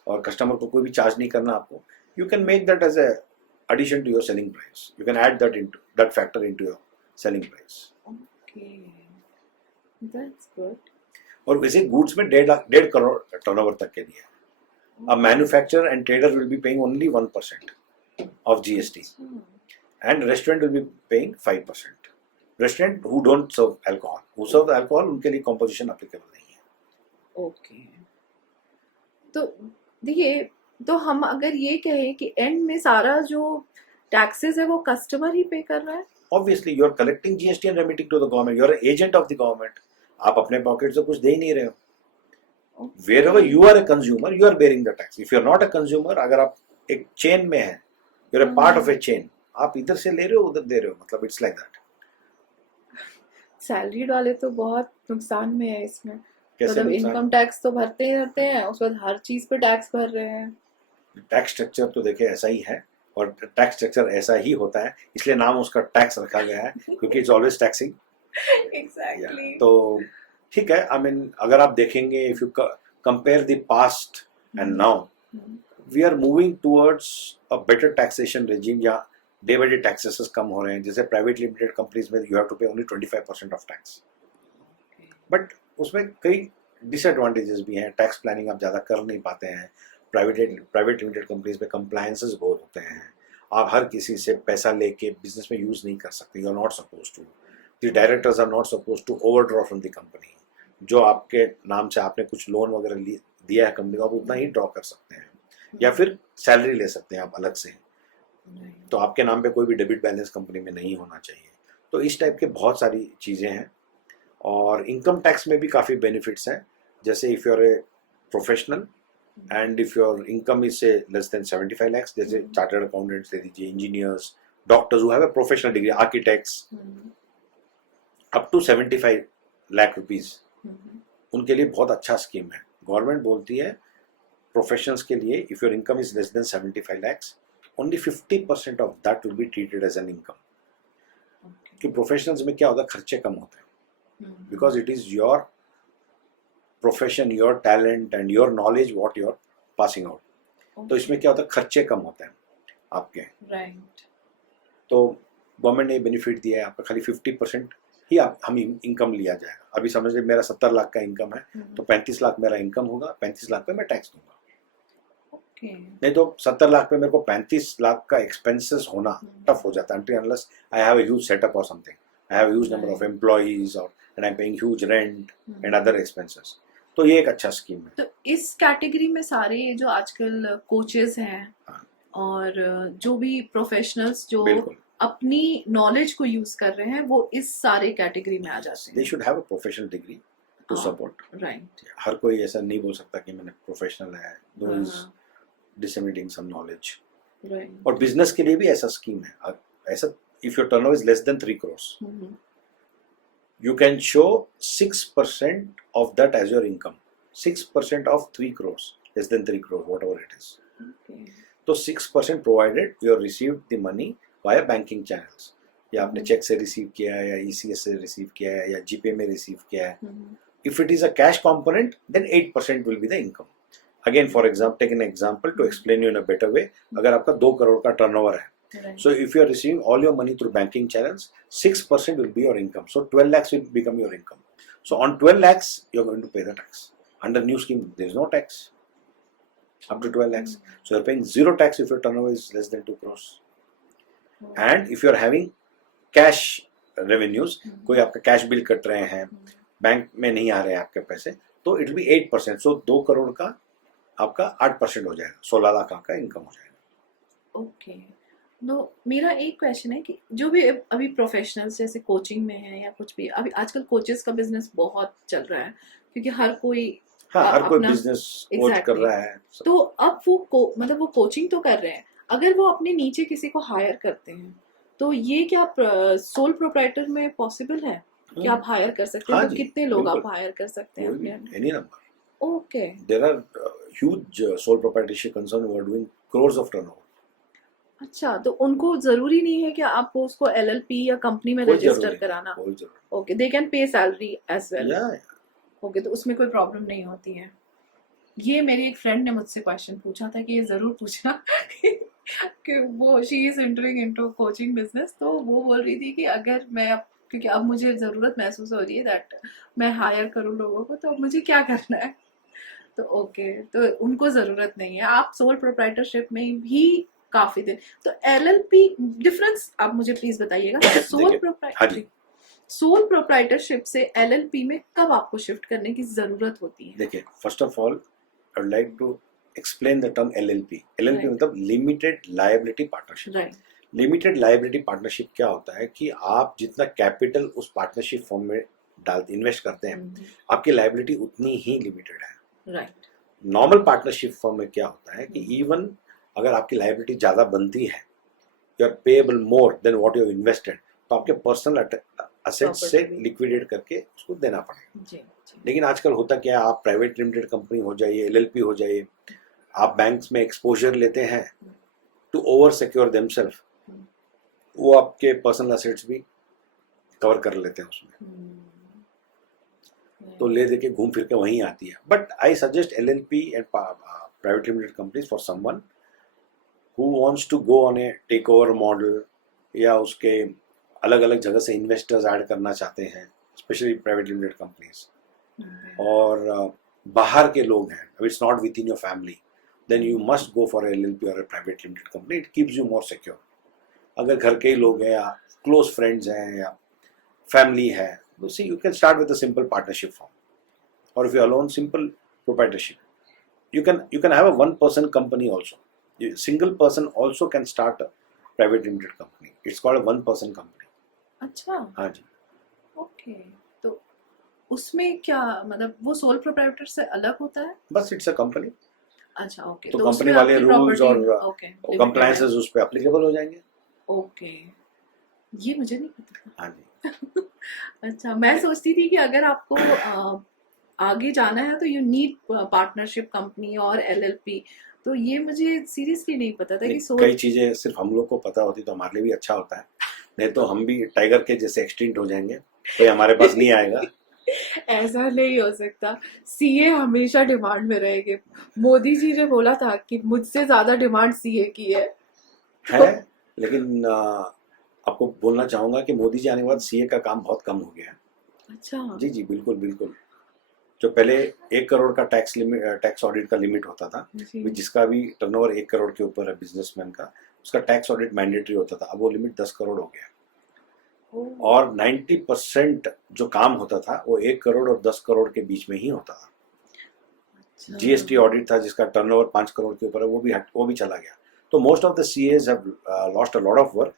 और कस्टमर को कोई भी चार्ज नहीं करना आपको. You can make that as a addition to your selling price. You can add that factor into your selling price. Okay, that's good. और वैसे गुड्स में 1.5 करोड़ टर्नओवर तक के लिए a manufacturer and trader will be paying only 1% of GST, and restaurant will be paying 5%. Restaurant who don't serve alcohol, who serve alcohol, उनके लिए composition applicable नहीं है. ओके, तो देखिए, तो हम अगर ये कहें कि एंड में सारा जो टैक्सेस है वो कस्टमर ही पे कर रहा है? Obviously, you are collecting GST and remitting to the government. You are an agent of the government. आप अपने पॉकेट से कुछ दे ही नहीं रहे हो. Wherever you are a consumer, you are bearing the tax. If you are not a consumer, अगर आप एक चेन में हैं, you are a part of a chain. आप इधर से ले रहे हो, उधर दे रहे हो, मतलब it's like that. सैलरीड वाले तो बहुत नुकसान में है इसमें. कैसे मतलब नुकसान? इनकम टैक्स तो भरते ही रहते हैं, उसके बाद हर चीज पे टैक्स भर रहे हैं. टैक्स स्ट्रक्चर तो देखिए ऐसा ही है, और टैक्स स्ट्रक्चर ऐसा ही होता है, इसलिए नाम उसका टैक्स रखा गया है, क्योंकि इट्स ऑलवेज टैक्सिंग. एग्जैक्टली. तो ठीक है, आई मीन अगर आप देखेंगे, if you compare the past and now, we are moving towards a better taxation regime, जहाँ डे बाई डे टैक्सेस कम हो रहे हैं. जैसे प्राइवेट लिमिटेड कंपनीज में you have to pay only 25% of tax, but उसमें कई डिसएडवांटेजेस भी हैं. टैक्स प्लानिंग आप ज़्यादा कर नहीं पाते हैं. प्राइवेट लिमिटेड कंपनीज में कंप्लायंसेस बहुत होते हैं. आप हर किसी से पैसा लेके बिजनेस में यूज़ नहीं कर सकते. You are not suppose to, the directors are not suppose to overdraw from the company. जो आपके नाम से आपने कुछ लोन वगैरह दिया है कंपनी को, आप उतना ही ड्रॉ कर सकते हैं, या फिर सैलरी ले सकते हैं आप अलग से. तो आपके नाम पे कोई भी डेबिट बैलेंस कंपनी में नहीं होना चाहिए. तो इस टाइप के बहुत सारी चीज़ें हैं. और इनकम टैक्स में भी काफ़ी बेनिफिट्स हैं. जैसे if you are a professional and if your income is say less than 75 lakhs, जैसे चार्टर्ड अकाउंटेंट्स ले लीजिए, engineers, doctors who have a professional degree, architects, up to 75 lakh rupees, उनके लिए बहुत अच्छा स्कीम है. गवर्नमेंट बोलती है प्रोफेशनल्स के लिए, if your income is less than 75 lakhs, only 50% of that will be treated as an income. कि प्रोफेशनल्स में क्या होता है, खर्चे कम होते हैं, because it is your profession, your talent and your knowledge what you're passing out. तो इसमें क्या होता है, खर्चे कम होते हैं आपके। राइट। तो गवर्नमेंट ने बेनिफिट दिया है, आपका खाली 50% ही हम इनकम लिया जाएगा। अभी समझ लीजिए मेरा 70 लाख का इनकम है, तो 35 लाख मेरा इनकम होगा, 35 लाख पे मैं टैक्स दूंगा। नहीं तो 70 लाख पे मेरे को 35 लाख का एक्सपेंसेस होना टफ हो जाता है, until unless I have a huge setup or something, I have a huge number of employees or and I'm paying huge rent and other expenses। तो ये एक अच्छा स्कीम है। तो इस कैटेगरी में सारे जो आजकल कोचेस हैं और जो भी प्रोफेशनल्स जो बिल्कुल, अपनी नॉलेज को यूज कर रहे हैं वो इस सारे कैटेगरी में आ जाते हैं। they should have a professional degree to support। Right. हर कोई ऐसा नहीं बोल सकता कि मैंने प्रोफेशनल है, though is disseminating some knowledge। Right. और बिजनेस के लिए भी ऐसा स्कीम है, ऐसा if your turnover is less than 3 crores you can show 6% of that as your income। 6% of 3 crores, less than 3 crores, whatever it is। तो 6% provided you have received the money via banking channels, या आपने check से receive किया है, या ECS से receive किया है, या जीपे में रिसीव किया है। If it is a cash component, then 8% will be the income। Again, for example, take an example to explain you in a better way। अगर आपका 2 करोड़ का टर्नओवर है, so if you are receiving all your money through banking channels, 6% will be your income, so 12 lakhs will become your income। So on 12 lakhs you are going to pay the tax। Under new scheme there is no tax up to 12 lakhs, so you are paying zero tax if your turnover is less than 2 crores। And if you are having cash revenues, कोई आपका cash bill cut रहे हैं, bank में नहीं आ रहे हैं आपके पैसे, तो it will be 8%। so 2 crore का आपका 8% हो जाएगा, 16 लाख आपका इनकम हो जाएगा। ओके। नो, मेरा एक क्वेश्चन है कि जो भी अभी प्रोफेशनल्स जैसे कोचिंग में है या कुछ भी, अभी आजकल कोचेस का बिजनेस बहुत चल रहा है क्योंकि हर कोई हर कोई अपना बिजनेस कोच कर रहा है। तो अब वो मतलब वो कोचिंग तो कर रहे हैं, अगर वो अपने नीचे किसी को हायर करते हैं तो ये क्या सोल प्रोप्राइटर में पॉसिबल है कि आप हायर कर सकते हैं? तो कितने लोग आप हायर कर सकते हैं अपने? Any number. Okay. There are huge sole proprietorship concern who are doing crores of turnover. अच्छा, तो उनको जरूरी नहीं है कि आपको उसको LLP या कंपनी में रजिस्टर कराना? Okay, they can pay salary as well. Okay, तो उसमें कोई प्रॉब्लम नहीं होती है। ये मेरी एक फ्रेंड ने मुझसे क्वेश्चन पूछा था कि ये जरूर पूछना कि वो she is entering into coaching business, तो वो बोल रही थी कि अगर मैं क्योंकि अब मुझे ज़रूरत महसूस हो रही है दैट मैं हायर करूँ लोगों को, तो अब मुझे क्या करना है? तो ओके, तो उनको ज़रूरत नहीं है। आप सोल प्रोप्राइटरशिप में भी काफ़ी दिन, तो LLP डिफरेंस आप मुझे प्लीज़ बताइएगा। सोल प्रोप्राइटरशिप से LLP में कब आपको शिफ्ट करने की ज़रूरत होती है? देखिए, first of all I would like to explain the term LLP। LLP मतलब limited liability partnership. Right. Limited liability partnership क्या होता है कि आप जितना कैपिटल उस पार्टनरशिप फॉर्म में इन्वेस्ट करते हैं, आपकी लायबिलिटी उतनी ही लिमिटेड है। राइट। नॉर्मल पार्टनरशिप फॉर्म में क्या होता है कि इवन अगर आपकी लायबिलिटी ज्यादा बनती है, you are payable more than what you have invested, तो आपके पर्सनल असेट्स से लिक्विडेट करके उसको देना पड़ेगा। लेकिन आजकल होता क्या है, आप प्राइवेट लिमिटेड कंपनी हो जाइए, LLP हो जाइए, आप बैंक्स में एक्सपोजर लेते हैं टू ओवर सिक्योर देमसेल्फ, वो आपके पर्सनल असेट्स भी कवर कर लेते हैं उसमें, तो ले दे के घूम फिर के वहीं आती है। But I suggest LLP and private limited companies for someone who wants to go on a take over model, या उसके अलग अलग जगह से इन्वेस्टर्स ऐड करना चाहते हैं, स्पेशली प्राइवेट लिमिटेड कंपनीज, और बाहर के लोग हैं, it's not within your family, then you must go for LLP और private limited company. It keeps you more secure. अगर घर के ही लोग हैं या क्लोज फ्रेंड्स हैं या फैमिली है, तो see you can start with a simple partnership form, और if you alone simple proprietorship, you can have a one person company also. Single person also can start a private limited company. It's called a one person company। अच्छा, हाँ जी। Okay, तो उसमें क्या मतलब वो sole proprietor से अलग होता है? बस इट्स अ कंपनी। अच्छा, ओके, तो कंपनी वाले रूल्स और कंप्लायंसेस उस पे एप्लीकेबल हो जाएंगे। ओके, ये मुझे नहीं पता था। हाँ जी। अच्छा, मैं सोचती थी कि अगर आपको आगे जाना है तो यू नीड पार्टनरशिप कंपनी और LLP, तो ये मुझे सीरियसली नहीं पता था कि कई चीजें सिर्फ हम लोग को पता होती तो हमारे लिए भी अच्छा होता है, नहीं तो हम भी टाइगर के जैसे एक्सटिंक्ट हो जाएंगे, कोई हमारे पास नहीं आएगा, ऐसा नहीं हो सकता, सीए हमेशा डिमांड में रहेंगे। मोदी जी ने बोला था कि मुझसे ज्यादा डिमांड सीए की है। है। लेकिन आपको बोलना चाहूंगा कि मोदी जी आने के बाद सीए का काम बहुत कम हो गया है। अच्छा। जी जी, बिल्कुल बिल्कुल। जो पहले 1 करोड़ का टैक्स ऑडिट का लिमिट होता था, जी। जिसका भी टर्नओवर 1 करोड़ के ऊपर है बिजनेसमैन का, उसका टैक्स ऑडिट मैंडेटरी होता था। अब वो लिमिट 10 करोड़ हो गया। ओह, और 90% जो काम होता था वो 1 करोड़ और 10 करोड़ के बीच में ही होता था। अच्छा। जीएसटी ऑडिट था जिसका टर्नओवर 5 करोड़ के ऊपर है, वो भी चला गया। तो most of the CS have lost a lot of work,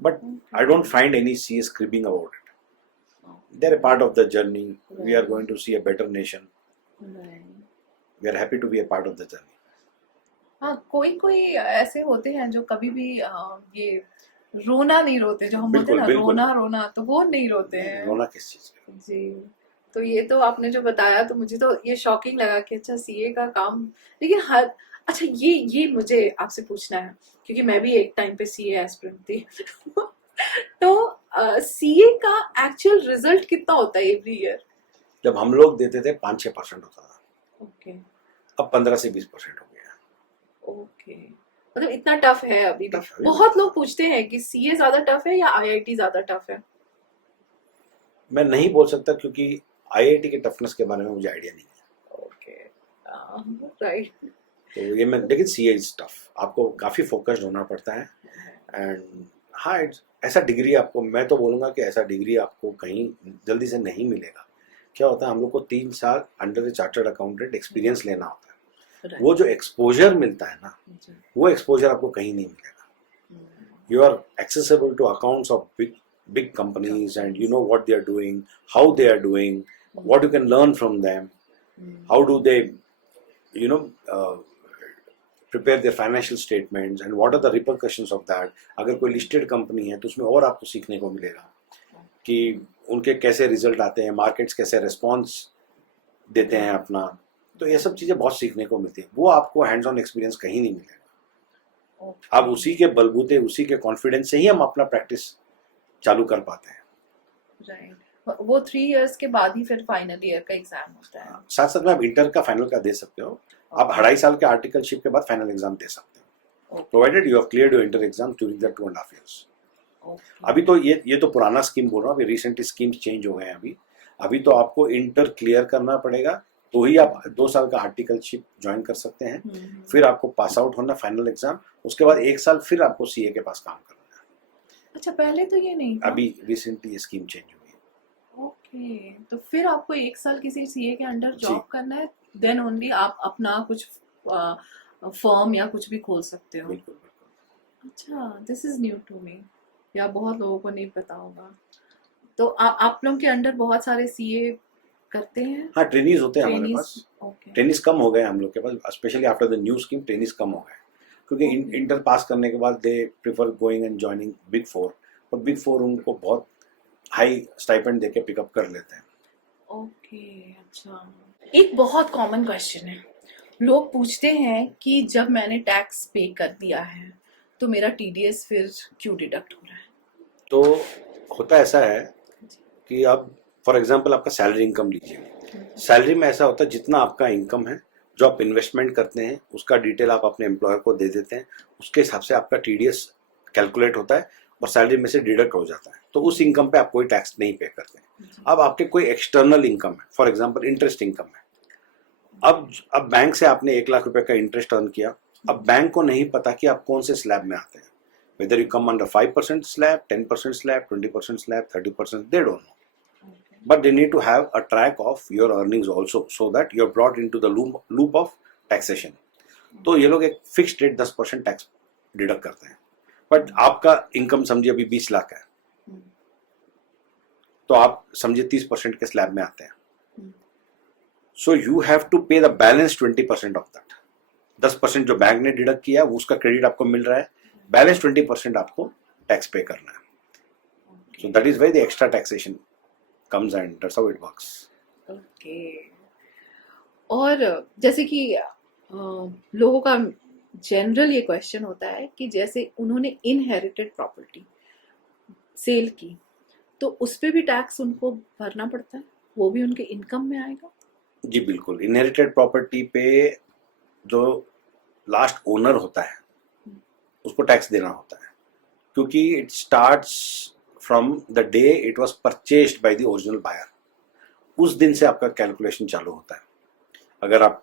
but I don't find any CS cribbing about it. They're a part of the journey. We are going to see a better nation. Right. We are happy to be a part of the journey. हाँ, कोई कोई ऐसे होते हैं जो कभी भी ये रोना नहीं रोते, जो हम बोलते हैं बिल्कुल ना बिल्कुल। रोना रोना, तो वो नहीं रोते हैं। रोना किस चीज का? जी। तो ये तो आपने जो बताया तो मुझे तो ये शॉकिंग लगा कि अच्छा सीए का काम, लेकिन हर, अच्छा ये मुझे आपसे पूछना है क्योंकि मैं भी एक टाइम पे सीए एस्पिरेंट थी। तो सीए का एक्चुअल रिजल्ट कितना होता है एवरी ईयर? जब हम लोग देते थे 5-6% होता था, ओके। अब 15 से 20% हो गया। ओके, मतलब इतना टफ है अभी भी? टफ है। बहुत लोग पूछते हैं कि सीए ज्यादा टफ है या आईआईटी ज्यादा टफ है? मैं नहीं बोल सकता क्योंकि आईआईटी के टफनेस के बारे में मुझे आइडिया नहीं है। Okay, right. तो ये मैं, लेकिन सीए इज टफ, आपको काफी फोकस्ड होना पड़ता है। एंड हाँ, ऐसा डिग्री आपको, मैं तो बोलूँगा कि ऐसा डिग्री आपको कहीं जल्दी से नहीं मिलेगा। क्या होता है, हम लोग को 3 साल अंडर ए चार्टर्ड अकाउंटेंट एक्सपीरियंस लेना होता है। वो जो एक्सपोजर मिलता है ना, वो एक्सपोजर आपको कहीं नहीं मिलेगा। You are accessible to accounts of big companies and you know what they are doing, how they are doing, what you can learn from them, how do they prepare their financial statements and what are the repercussions of that। अगर कोई listed company है तो उसमें और आपको सीखने को मिलेगा कि उनके कैसे रिजल्ट आते हैं, मार्केट्स कैसे रिस्पॉन्स देते हैं अपना। तो ये सब चीज़ें बहुत सीखने को मिलती है, वो आपको हैंड्स ऑन एक्सपीरियंस कहीं नहीं मिलेगा। अब उसी के बलबूते, उसी के कॉन्फिडेंस से ही हम अपना प्रैक्टिस चालू कर पाते हैं। राइट, वो 3 इयर्स के बाद ही फिर फाइनल ईयर का एग्जाम होता है। साथ साथ में आप इंटर का फाइनल का दे सकते हो। आप 2.5 साल के आर्टिकलशिप के बाद फाइनल एग्जाम दे सकते हो, provided you have cleared your inter exam during the 2.5 years। अभी तो ये तो पुराना स्कीम बोल रहा हूँ, अभी रिसेंटली स्कीम्स चेंज हो गए हैं। अभी तो आपको इंटर क्लियर करना पड़ेगा, तो ही आप 2 साल का आर्टिकलशिप ज्वाइन कर सकते हैं। फिर आपको पास आउट होना फाइनल एग्जाम, उसके बाद 1 साल फिर आपको सीए के पास काम करना है। अच्छा, पहले तो ये नहीं था? अभी रिसेंटली ये स्कीम चेंज हुई है। ओके, तो फिर आपको 1 साल किसी सीए के अंडर जॉब करना है, देन ओनली आप अपना कुछ फर्म या कुछ भी खोल सकते हो? बिल्कुल बिल्कुल। अच्छा, this is new to me, या बहुत लोगों को नहीं पता होगा। तो आप लोगों के अंडर बहुत सारे सीए करते हैं? हाँ, ट्रेनीज होते हैं हमारे पास। ओके। ट्रेनीज कम हो गए हम लोग के पास, specially after the new scheme trainees कम हो गए, क्योंकि इंटर पास करने के बाद they prefer going and joining big 4, और बिग 4 उनको बहुत हाई स्टाइपेंड देके पिकअप कर लेते हैं। ओके, अच्छा। एक बहुत कॉमन क्वेश्चन है, लोग पूछते हैं कि जब मैंने टैक्स पे कर दिया है तो मेरा टीडीएस फिर क्यों डिडक्ट हो रहा है? तो होता ऐसा है कि अब फॉर एग्जांपल आपका सैलरी इनकम लीजिए। सैलरी में ऐसा होता है, जितना आपका इनकम है, जो आप इन्वेस्टमेंट करते हैं उसका डिटेल आप अपने एम्प्लॉयर को दे देते हैं, उसके हिसाब से आपका टीडीएस कैलकुलेट होता है और सैलरी में से डिडक्ट हो जाता है। तो उस इनकम पे आप कोई टैक्स नहीं पे करते हैं। अब आपके कोई एक्सटर्नल इनकम है, फॉर एग्जांपल इंटरेस्ट इनकम है। अब बैंक से आपने 1 लाख रुपए का इंटरेस्ट अर्न किया। अब बैंक को नहीं पता कि आप कौन से स्लैब में आते हैं, whether you come under 5% slab, 10% slab, 20% slab, 30%, they don't know. But they need to have a track of your earnings also, so that you're brought into the loop of taxation. तो ये लोग एक fixed rate 10% tax deduct करते हैं। But आपका income समझिए अभी 20 लाख है, तो आप समझिए 30% के स्लैब में आते हैं। सो you have to pay the balance 20% of that. 10% जो बैंक ने डिडक्ट किया वो उसका क्रेडिट आपको मिल रहा है, बैलेंस 20% आपको टैक्स पे करना है। So that is why the extra taxation comes and that's how it works. Okay. और जैसे कि लोगों का जनरल ये क्वेश्चन होता है कि जैसे उन्होंने इनहेरिटेड प्रॉपर्टी सेल की तो उस पे भी टैक्स उनको भरना पड़ता है? वो भी उनके इनकम में आएगा? जी बिल्कुल, इनहेरिटेड प्रॉपर्टी पे जो लास्ट ओनर होता है उसको टैक्स देना होता है, क्योंकि it starts from the day it was purchased by the original buyer. उस दिन से आपका कैलकुलेशन चालू होता है। अगर आप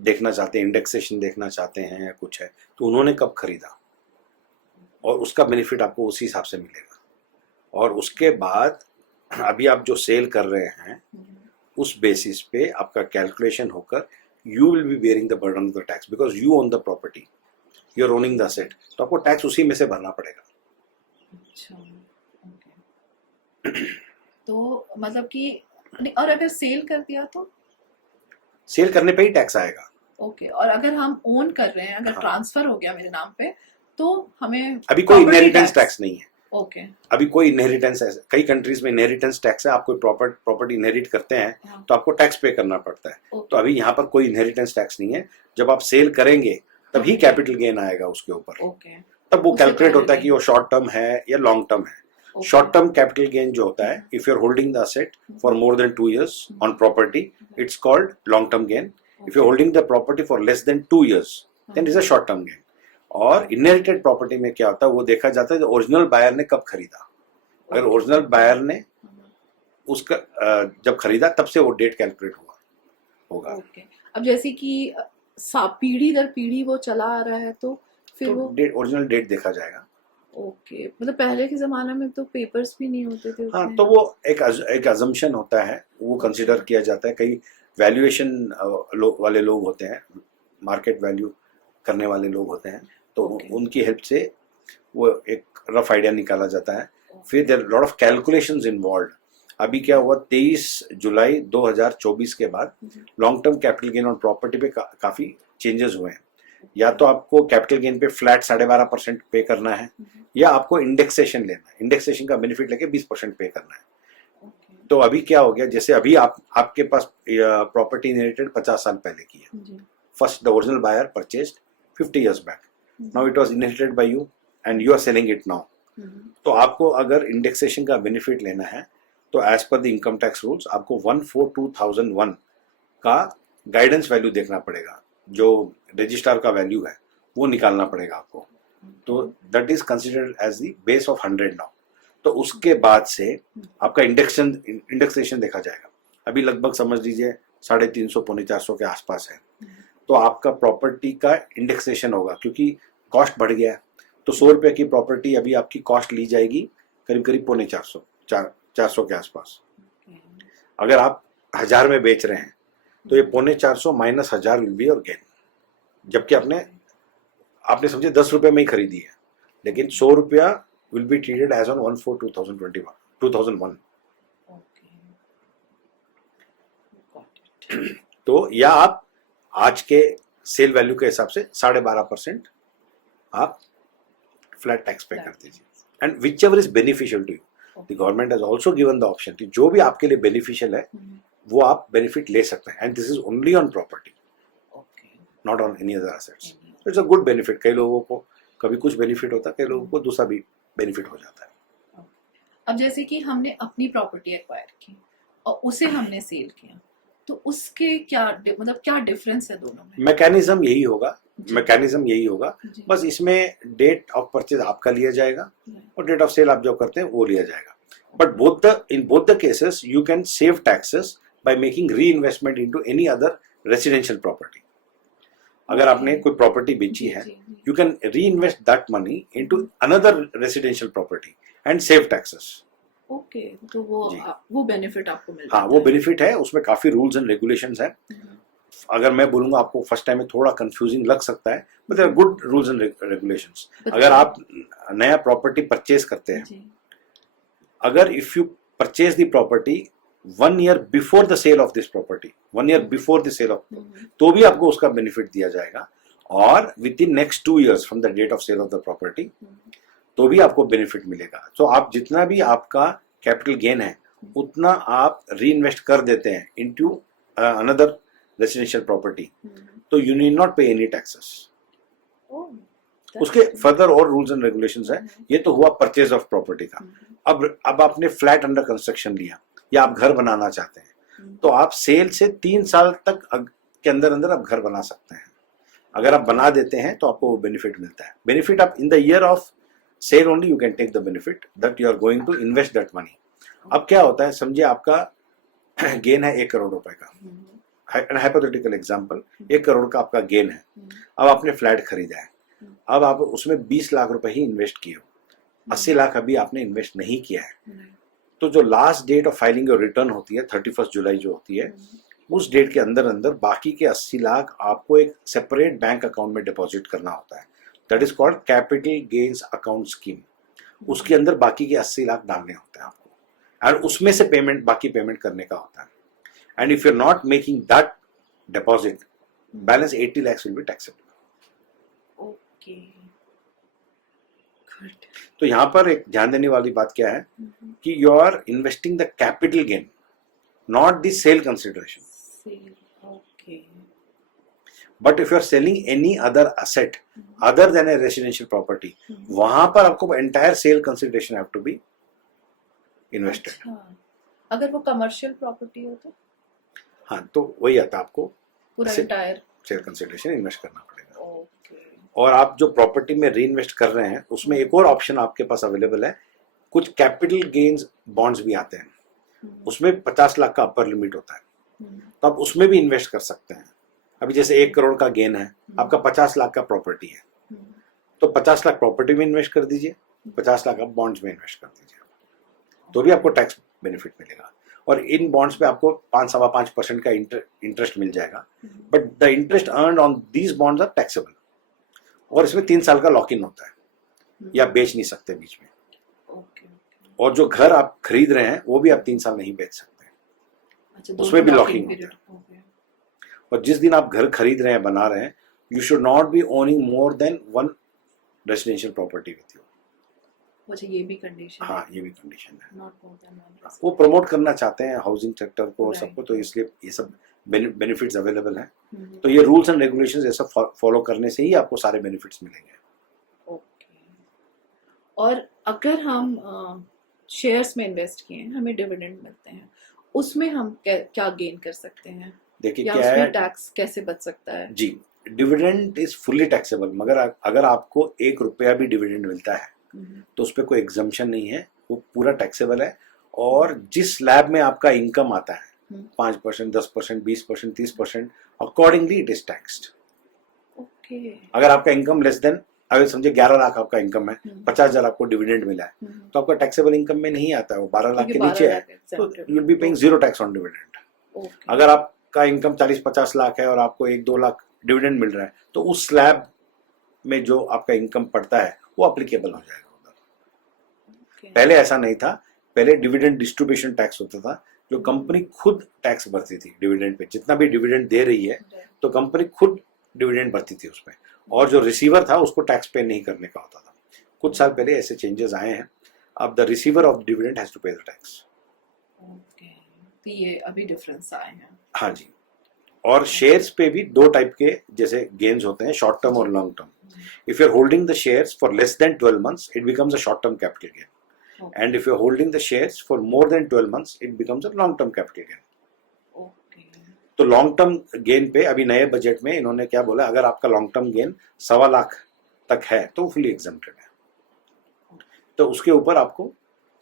देखना चाहते हैं, इंडेक्सेशन देखना चाहते हैं या कुछ है, तो उन्होंने कब खरीदा और उसका बेनिफिट आपको उसी हिसाब से मिलेगा। और उसके बाद अभी आप जो सेल कर रहे हैं उस बेसिस पे आपका कैलकुलेशन होकर you will be bearing the burden of the tax because you own the property, you are owning the asset, तो आपको टैक्स उसी में से भरना पड़ेगा। अच्छा, ओके। तो मतलब कि और अगर सेल कर दिया तो? सेल करने पे ही टैक्स आएगा। ओके, और अगर हम ओन कर रहे हैं, अगर हाँ। ट्रांसफर हो गया मेरे नाम पे, तो हमें अभी कोई property इनहेरिटेंस tax- टैक्स नहीं है। ओके। अभी कोई इनहेरिटेंस है, कई कंट्रीज में इनहेरिटेंस टैक्स है। आप कोई प्रॉपर्टी इनहेरिट करते हैं हाँ। तो आपको टैक्स पे करना पड़ता है। ओके। तो अभी यहाँ पर कोई इनहेरिटेंस टैक्स नहीं है। जब आप सेल करेंगे तभी कैपिटल गेन आएगा उसके ऊपर। ओके। तब वो उससे कैलकुलेट पहले होता है कि वो शॉर्ट टर्म है या लॉन्ग टर्म है। ओके। शॉर्ट टर्म कैपिटल गेन जो होता है, if you are holding the asset for more than 2 years on property, it's called long term gain. If you are holding the property for less than 2 years, then is a short term gain. और inherited property में क्या होता है वो देखा जाता है original buyer ने कब खरीदा। अगर ओरिजिनल बायर ने उसका जब खरीदा तब से वो डेट कैलकुलेट होगा। ओके। अब जैसे कि पीढ़ी दर पीढ़ी वो चला आ रहा है, तो फिर वो डेट, ओरिजिनल डेट देखा जाएगा। ओके, मतलब पहले के जमाने में तो पेपर्स भी नहीं होते थे हाँ, उतने। तो वो एक अजम्पशन होता है, वो कंसिडर किया जाता है। कई वैल्यूएशन वाले लोग होते हैं, मार्केट वैल्यू करने वाले लोग होते हैं, तो Okay. उनकी हेल्प से वो एक रफ आइडिया निकाला जाता है। फिर there lot of calculations involve. अभी क्या हुआ, 23 जुलाई 2024 के बाद long term capital gain on property पे काफी चेंजेस हुए हैं। या तो आपको कैपिटल गेन पे फ्लैट 12.5% पे करना है, या आपको इंडेक्सेशन लेना है। इंडेक्सेशन का बेनिफिट लेके 20% पे करना है। ओके। तो अभी क्या हो गया, जैसे अभी आपके पास प्रॉपर्टी इनहेरिटेड 50 साल पहले की है। जी। First the original buyer purchased 50 years back. Now it was inherited by you and you are selling it now. तो आपको अगर इंडेक्सेशन का बेनिफिट लेना है तो as per the income tax rules आपको 142,001 का गाइडेंस वैल्यू देखना पड़ेगा। जो रजिस्ट्रार का वैल्यू है वो निकालना पड़ेगा आपको। तो that is considered as the base of 100 now. तो उसके बाद से आपका इंडेक्सेशन देखा जाएगा। अभी लगभग समझ लीजिए 350 पौने 400 के आसपास है। तो आपका प्रॉपर्टी का इंडेक्सेशन होगा, क्योंकि कॉस्ट बढ़ गया है। तो 100 रुपये की प्रॉपर्टी अभी आपकी कॉस्ट ली जाएगी करीब करीब पौने 400 के आसपास। अगर आप 1000 में बेच रहे हैं तो ये पौने 400 माइनस 1000 विल बी और गेन। जबकि आपने समझे 10 रुपये में ही खरीदी है, लेकिन 100 रुपया will be treated as on 1/4/2001। तो या आप आज के सेल वैल्यू के हिसाब से 12.5% आप फ्लैट टैक्स पे कर दीजिए। And whichever is beneficial to you, the government has also given the option कि जो भी आपके लिए बेनिफिशियल है वो आप बेनिफिट ले सकते हैं। And this is only on property, not on any other assets. It's a good benefit. कई लोगों को कभी कुछ बेनिफिट होता है, कई लोगों को दूसरा भी बेनिफिट हो जाता है। अब जैसे कि हमने अपनी प्रॉपर्टी एक्वायर की और उसे हमने सेल किया, तो उसके क्या डिफरेंस है दोनों में? मैकेनिज्म यही होगा। जी। बस इसमें डेट ऑफ परचेज आपका लिया जाएगा और डेट ऑफ सेल आप जो करते हैं वो लिया जाएगा। But in both the cases you can save taxes by making reinvestment into any other residential property. अगर आपने कोई प्रॉपर्टी बेची है, you can reinvest that money into another residential property and save taxes. Okay, तो वो benefit आपको मिल हाँ, वो बेनिफिट है। उसमें काफी रूल्स एंड रेगुलेशंस हैं। अगर मैं बोलूंगा आपको फर्स्ट टाइम में थोड़ा कंफ्यूजिंग लग सकता है, but there are good rules and regulations. अगर आप नया प्रॉपर्टी परचेज करते हैं, अगर if you purchase the property 1 year before the sale of this property, 1 year before the sale of, तो भी आपको उसका बेनिफिट दिया जाएगा। और within next 2 years from the date of sale of the property, तो भी आपको बेनिफिट मिलेगा। तो आप जितना भी आपका कैपिटल गेन है उतना आप री इन्वेस्ट कर देते हैं इनटू अनदर रेसिडेंशियल प्रॉपर्टी, तो यू नीड नॉट पे एनी टैक्सेस। उसके फर्दर और रूल्स एंड रेगुलेशंस है। ये तो हुआ परचेज ऑफ प्रॉपर्टी का। अब आपने फ्लैट अंडर कंस्ट्रक्शन लिया या आप घर बनाना चाहते हैं, तो आप सेल से 3 साल तक के अंदर अंदर आप घर बना सकते हैं। अगर आप बना देते हैं तो आपको वो बेनिफिट मिलता है। बेनिफिट आप in the year of sale only you can take the benefit that you are going to invest that money. अब क्या होता है, समझिए आपका गेन है 1 करोड़ रुपए का, हाइपोथेटिकल एग्जांपल, 1 करोड़ का आपका गेन है। अब आपने फ्लैट खरीदा है, अब आप उसमें 20 लाख रुपए ही इन्वेस्ट किए हो, 80 लाख अभी आपने इन्वेस्ट नहीं किया है। तो जो last date of filing your return होती है 31 जुलाई जो होती है, उस डेट के अंदर अंदर बाकी के 80 लाख आपको एक सेपरेट बैंक अकाउंट में डिपॉजिट करना होता है। That is called capital gains account scheme. उसके अंदर बाकी के 80 लाख डालने होते हैं आपको, और उसमें से पेमेंट, बाकी पेमेंट करने का होता है। And if you are not making that deposit, balance 80 lakhs will be taxable. Okay, good. तो यहाँ पर एक ध्यान देने वाली बात क्या है कि you are investing the capital gain, not the sale consideration. Sale, okay. But if you are selling any other asset other than a residential property, वहां पर आपको entire sale consideration have to be invested. अच्छा, अगर वो commercial property हो तो हाँ, तो वही आता है, आपको पूरा एंटायर सेल कंसिडरेशन इन्वेस्ट करना पड़ेगा। ओके। और आप जो प्रॉपर्टी में री इन्वेस्ट कर रहे हैं उसमें एक और ऑप्शन आपके पास अवेलेबल है, कुछ कैपिटल गेन्स बॉन्ड्स भी आते हैं, उसमें 50 लाख का अपर लिमिट होता है, तो आप उसमें भी इन्वेस्ट कर सकते हैं। अभी जैसे 1 करोड़ का गेन है, आपका 50 लाख का प्रॉपर्टी है, तो 50 लाख प्रॉपर्टी में इन्वेस्ट कर दीजिए, 50 लाख आप बॉन्ड्स में इन्वेस्ट कर दीजिए, तो भी आपको टैक्स बेनिफिट मिलेगा। और इन बॉन्ड्स पे आपको 5.25% का इंटरेस्ट मिल जाएगा, but the interest earned on these bonds are taxable. और इसमें 3 साल का लॉक इन होता है, या बेच नहीं सकते बीच में। और जो घर आप खरीद रहे हैं वो भी आप 3 साल नहीं बेच सकते। अच्छा, उसमें भी लॉकिंग होता है। और जिस दिन आप घर खरीद रहे हैं, बना रहे हैं, you should not be owning more than 1 residential property with you. अच्छा, ये भी कंडीशन है। हाँ, ये भी कंडीशन है। Not more than 1। वो प्रमोट करना चाहते हैं हाउसिंग सेक्टर को और Right. सबको, तो इसलिए ये सब बेनिफिट्स अवेलेबल हैं। तो ये रूल्स एंड रेगुलेशंस ये सब फॉलो करने से ही आपको सारे बेनिफिट्स मिलेंगे। ओके। और अगर हम शेयर्स में इन्वेस्ट किए हैं, हमें डिविडेंड मिलते हैं, उसमें हम क्या गेन कर सकते हैं, देखिए या क्या उसमें है टैक्स कैसे बच सकता है? जी, डिविडेंड इज फुल्ली टैक्सेबल, मगर अगर आपको 1 रुपया भी डिविडेंड मिलता है तो उस पर कोई एग्जम्पशन नहीं है, वो पूरा टैक्सेबल है। और जिस स्लैब में आपका इनकम आता है 5%, 10%, 20%, 30%, accordingly it is taxed. Okay. अगर आपका इनकम लेस देन, अगर समझे 11 लाख आपका इनकम है, 50,000 आपको डिविडेंड मिला है, तो आपका टैक्सेबल इनकम में नहीं आता है, वो 12 लाख के नीचे है, तो you will be paying 0 tax on dividend. अगर आपका इनकम 40-50 लाख है और आपको 1-2 लाख डिविडेंड मिल रहा है, तो उस स्लैब में जो आपका इनकम पड़ता है वो अप्लीकेबल हो जाएगा उधर। पहले ऐसा नहीं था, पहले डिविडेंड डिस्ट्रीब्यूशन टैक्स होता था, जो कंपनी खुद टैक्स भरती थी डिविडेंड पे। जितना भी डिविडेंड दे रही है तो कंपनी खुद डिविडेंड भरती थी उसमें, और जो रिसीवर था उसको टैक्स पे नहीं करने का होता था। कुछ साल पहले ऐसे चेंजेस आए हैं, अब the receiver of dividend has to pay the tax. Okay, तो ये अभी डिफरेंस आए हैं। हाँ जी। और शेयर्स पे भी 2 टाइप के जैसे गेन्स होते हैं, शॉर्ट टर्म और long term. If you are holding the shares for less than 12 months it becomes a short term capital gain, and if you're holding the shares for more than 12 months it becomes a long term capital gain. Okay. तो long term gain पे अभी नए budget में इन्होंने क्या बोला, अगर आपका लॉन्ग टर्म गेन 1.25 लाख तक है तो फुली एग्जम्प्टेड है, तो उसके ऊपर आपको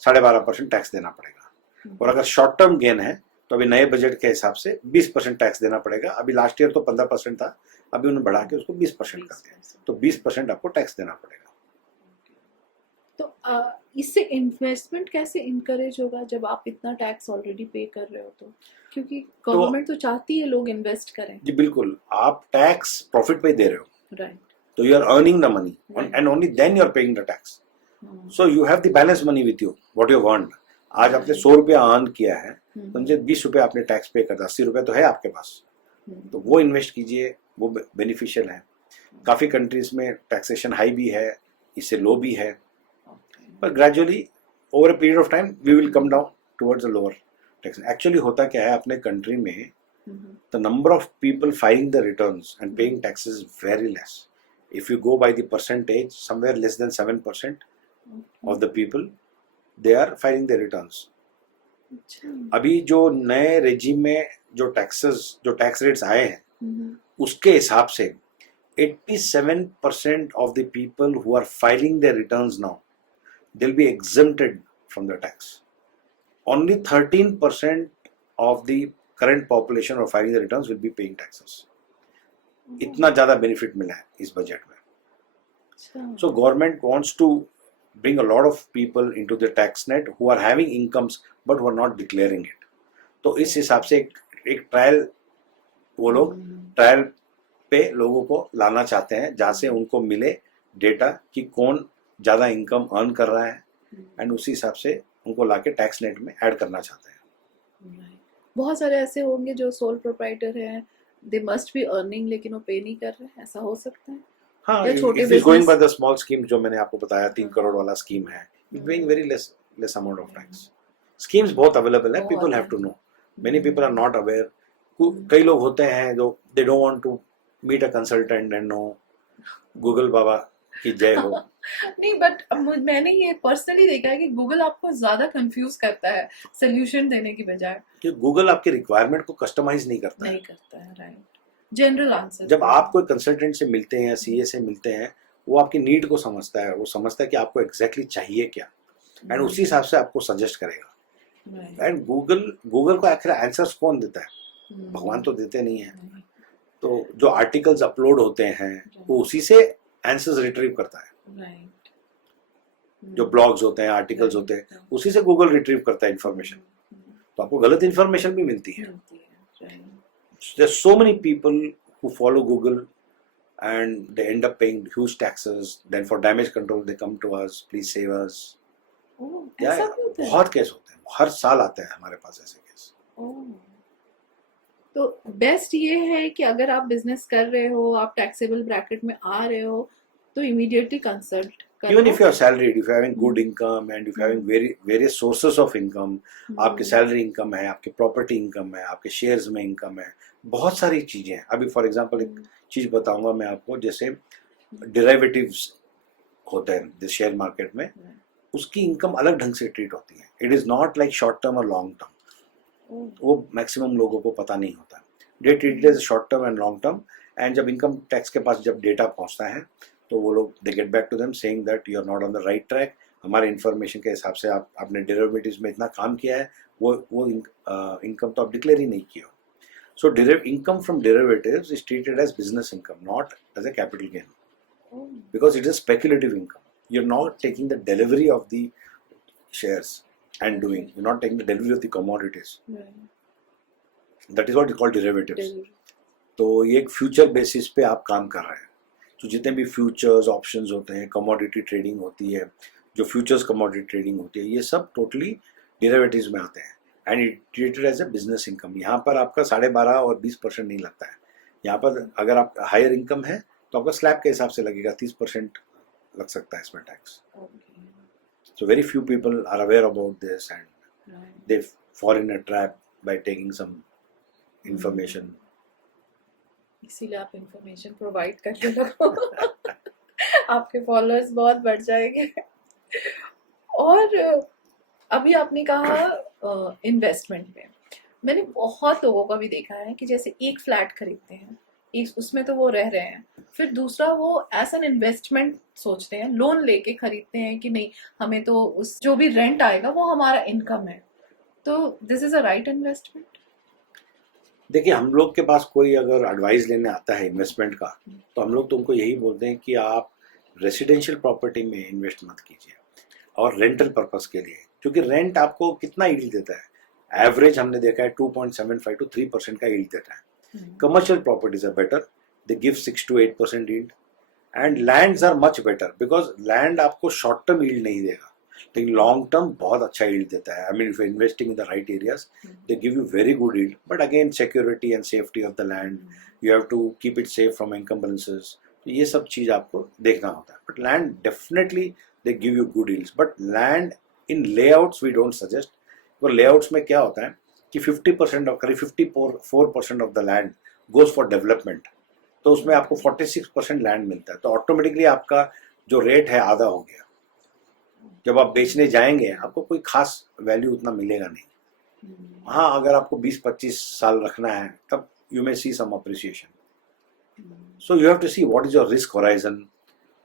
12.5% टैक्स देना पड़ेगा। और अगर शॉर्ट टर्म गेन है तो अभी नए बजट के हिसाब से 20% टैक्स देना पड़ेगा। अभी लास्ट ईयर तो 15% था, अभी उन्होंने बढ़ा के उसको 20% कर दिया, तो 20% आपको टैक्स देना पड़ेगा। तो इससे इन्वेस्टमेंट कैसे इनकरेज होगा जब आप इतना टैक्स ऑलरेडी पे कर रहे हो? तो क्योंकि गवर्नमेंट तो चाहती है लोग इन्वेस्ट करें। जी बिल्कुल, आप टैक्स प्रॉफिट पे दे रहे हो, राइट। तो you are earning the money and only then you are paying the tax. So you have the balance money with you, what you earned. आज आपने 100 रुपया अर्न किया है, समझे 20 रुपया आपने टैक्स पे करता, 80 रुपया तो है आपके पास, तो वो इन्वेस्ट कीजिए, वो बेनिफिशियल है। काफी कंट्रीज में टैक्सेशन हाई भी है, इससे लो भी है, पर gradually over a period of time we will come down towards a lower tax. Actually होता क्या है अपने कंट्री में, the number of people filing the returns and paying taxes very less. If you go by the percentage, somewhere less than 7% of the people they are filing their returns. अच्छा। अभी जो नए regime में जो tax rates आए हैं, उसके हिसाब से 87% of the people who are filing their returns now, they'll be exempted from the tax. Only 13% of the current population who are filing the returns will be paying taxes. इतना ज्यादा benefit मिला है इस बजट में. So government wants to bring a lot of people into the tax net who are having incomes but who are not declaring it. तो इस हिसाब से एक ट्रायल, वो लोग ट्रायल पे लोगों को लाना चाहते हैं जहाँ से उनको मिले डेटा कि कौन ज़्यादा इनकम अर्न कर रहा है, एंड उसी हिसाब से उनको लाके टैक्स नेट में ऐड करना चाहते हैं. बहुत सारे ऐसे होंगे जो सोल प्रोप्राइटर हैं, दे मस्ट बी अर्निंग लेकिन वो पे नहीं कर रहे हैं, ऐसा हो सकता है. हाँ, या छोटे if is going business- by the small scheme जो मैंने आपको बताया 3 करोड़ वाला स्कीम है, it paying very less amount of tax. Schemes बहुत अवेलेबल है, बहुत पीपल हैव है. To know. Many people are not aware. कई लोग होते हैं जो they don't want to meet a consultant and know. Google बाबा की जय हो. नहीं, बट मैंने ये पर्सनली देखा है कि गूगल आपको ज्यादा कंफ्यूज करता है सोल्यूशन देने की बजाय. कि गूगल आपके रिक्वायरमेंट को कस्टमाइज नहीं करता है. नहीं करता है, राइट. General answer. जब आप कोई कंसल्टेंट से मिलते हैं या सीए से मिलते हैं, वो आपकी नीड को समझता है, वो समझता है कि आपको एग्जैक्टली चाहिए क्या, एंड उसी हिसाब से आपको सजेस्ट करेगा. एंड गूगल को आखिर आंसर्स कौन देता है? भगवान तो देते नहीं है. तो जो आर्टिकल्स अपलोड होते हैं वो उसी से आंसर्स रिट्रीव करता है. राइट. जो ब्लॉग्स होते हैं, आर्टिकल्स होते हैं, उसी से गूगल रिट्रीव करता है इन्फॉर्मेशन. तो आपको गलत इन्फॉर्मेशन भी मिलती है. There's so many people who follow Google and they end up paying huge taxes. Then for damage control they come to us, please save us. ऐसा भी होता है? बहुत केस होते हैं, हर साल आते हैं हमारे पास ऐसे केस. तो बेस्ट ये है कि अगर आप बिजनेस कर रहे हो, आप टैक्सेबल ब्रैकेट में आ रहे हो, तो इमीडिएटली कंसल्ट करो. Even if you are salaried, if you are having good income and if you are having various sources of income, आपके सैलरी इनकम है, आपके प्रॉपर्टी इनकम है, आपके शेयर्स में इनकम है, बहुत सारी चीजें हैं. अभी फॉर एग्जांपल एक चीज बताऊंगा मैं आपको, जैसे डेरिवेटिव्स होते हैं शेयर मार्केट में, उसकी इनकम अलग ढंग से ट्रीट होती है. It is not like short term और लॉन्ग टर्म. वो मैक्सिमम लोगों को पता नहीं होता. They treat it as short term and long term. And जब इनकम टैक्स के पास जब डेटा पहुंचता है तो वो लोग they get back to them saying that you are not on the right track. हमारे इन्फॉर्मेशन के हिसाब से आपने डेरिवेटिव्स में इतना काम किया है, वो इनकम तो आप डिक्लेयर ही नहीं किया. So income from derivatives is treated as business income, not as a capital gain, because it is speculative income. You're not taking the delivery of the shares and doing. You're not taking the delivery of the commodities. That is what you call derivatives. तो ये एक future basis पे आप काम कर रहे हैं. तो जितने भी फ्यूचर्स ऑप्शंस होते हैं, कमोडिटी ट्रेडिंग होती है, जो फ्यूचर्स कमोडिटी ट्रेडिंग होती है, ये सब टोटली डेरिवेटिव्स में आते हैं. And it treated as a business income. यहाँ पर आपका 12.5 और 20% नहीं लगता है. यहाँ पर अगर आप हायर इनकम है तो आपका स्लैब के हिसाब से लगेगा, 30% लग सकता है इसमें tax. So very few people are aware about this and they fall in a trap by taking some information. इसीलिए आप इंफॉर्मेशन प्रोवाइड करने लगो. आपके फॉलोअर्स बहुत बढ़ जाएंगे. और अभी आपने कहा इन्वेस्टमेंट में, मैंने बहुत लोगों का भी देखा है कि जैसे एक फ्लैट खरीदते हैं, एक उसमें तो वो रह रहे हैं, फिर दूसरा वो एज एन इन्वेस्टमेंट सोचते हैं, लोन लेके खरीदते हैं कि नहीं हमें तो उस जो भी रेंट आएगा वो हमारा इनकम है. तो this is a right investment? देखिए, हम लोग के पास कोई अगर एडवाइस लेने आता है इन्वेस्टमेंट का, तो हम लोग तुमको यही बोलते हैं कि आप रेसिडेंशियल प्रॉपर्टी में इन्वेस्ट मत कीजिए और रेंटल पर्पस के लिए, क्योंकि रेंट आपको कितना यील्ड देता है? एवरेज हमने देखा है 2.75 to 3% का यील्ड देता है. Commercial properties are better. They give 6 to 8% yield. And lands are much better because land आपको short term yield नहीं देगा, लेकिन long term बहुत अच्छा yield देता है. I mean, if you're investing in the right areas, they give you very good yield. But again, security and safety of the land, you have to keep it safe from encumbrances. तो ये सब चीज़ आपको देखना होता है. But land definitely they give you good yields. But land in layouts we don't suggest. वो layouts में क्या होता है कि 50% of करीब 54% of the land goes for development. तो उसमें आपको 46% लैंड मिलता है. तो ऑटोमेटिकली आपका जो रेट है आधा हो गया. जब आप बेचने जाएंगे आपको कोई खास वैल्यू उतना मिलेगा नहीं. हाँ, अगर आपको 20-25 साल रखना है तब you may see some appreciation. So you have to see what is your risk horizon,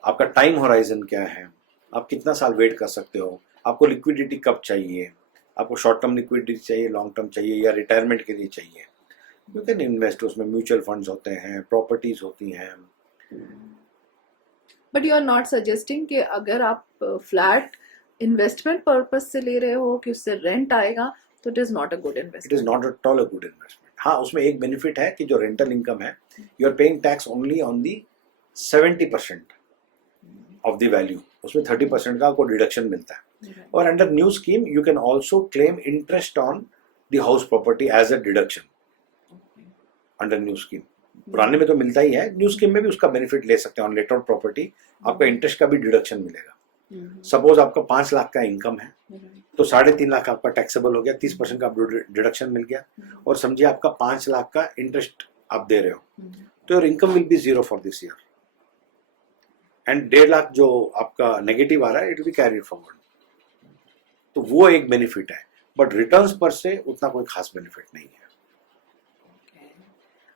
आपका टाइम होराइजन क्या है, आप कितना साल वेट कर सकते हो, आपको लिक्विडिटी कब चाहिए, आपको शॉर्ट टर्म लिक्विडिटी चाहिए, लॉन्ग टर्म चाहिए, या रिटायरमेंट के लिए चाहिए. You can invest. उसमें म्यूचुअल फंड्स होते हैं, प्रॉपर्टीज होती हैं. But you are not suggesting कि अगर आप फ्लैट इन्वेस्टमेंट पर्पज से ले रहे हो कि उससे रेंट आएगा तो it is not a good it is investment. Not at all a good investment. हाँ, उसमें एक बेनिफिट है कि जो रेंटल इनकम है, you are paying tax only on the 70% of the value. उसमें 30% का आपको डिडक्शन मिलता है. और under new scheme you can also claim interest on the house property as a deduction under new scheme. पुराने में तो मिलता ही है, न्यू स्कीम में भी उसका बेनिफिट ले सकते हैं. ऑन लेटर प्रॉपर्टी आपका इंटरेस्ट का भी डिडक्शन मिलेगा. सपोज आपका 5 लाख का इनकम है तो 3.5 लाख आपका टैक्सेबल हो गया, 30% का डिडक्शन मिल गया. और समझिए आपका 5 लाख का इंटरेस्ट आप दे रहे हो, तो your income will be 0 for this year. And 1.5 lakh जो आपका नेगेटिव आ रहा है, it will be carried forward. तो वो एक बेनिफिट है. बट रिटर्न्स पर से उतना कोई खास बेनिफिट नहीं है.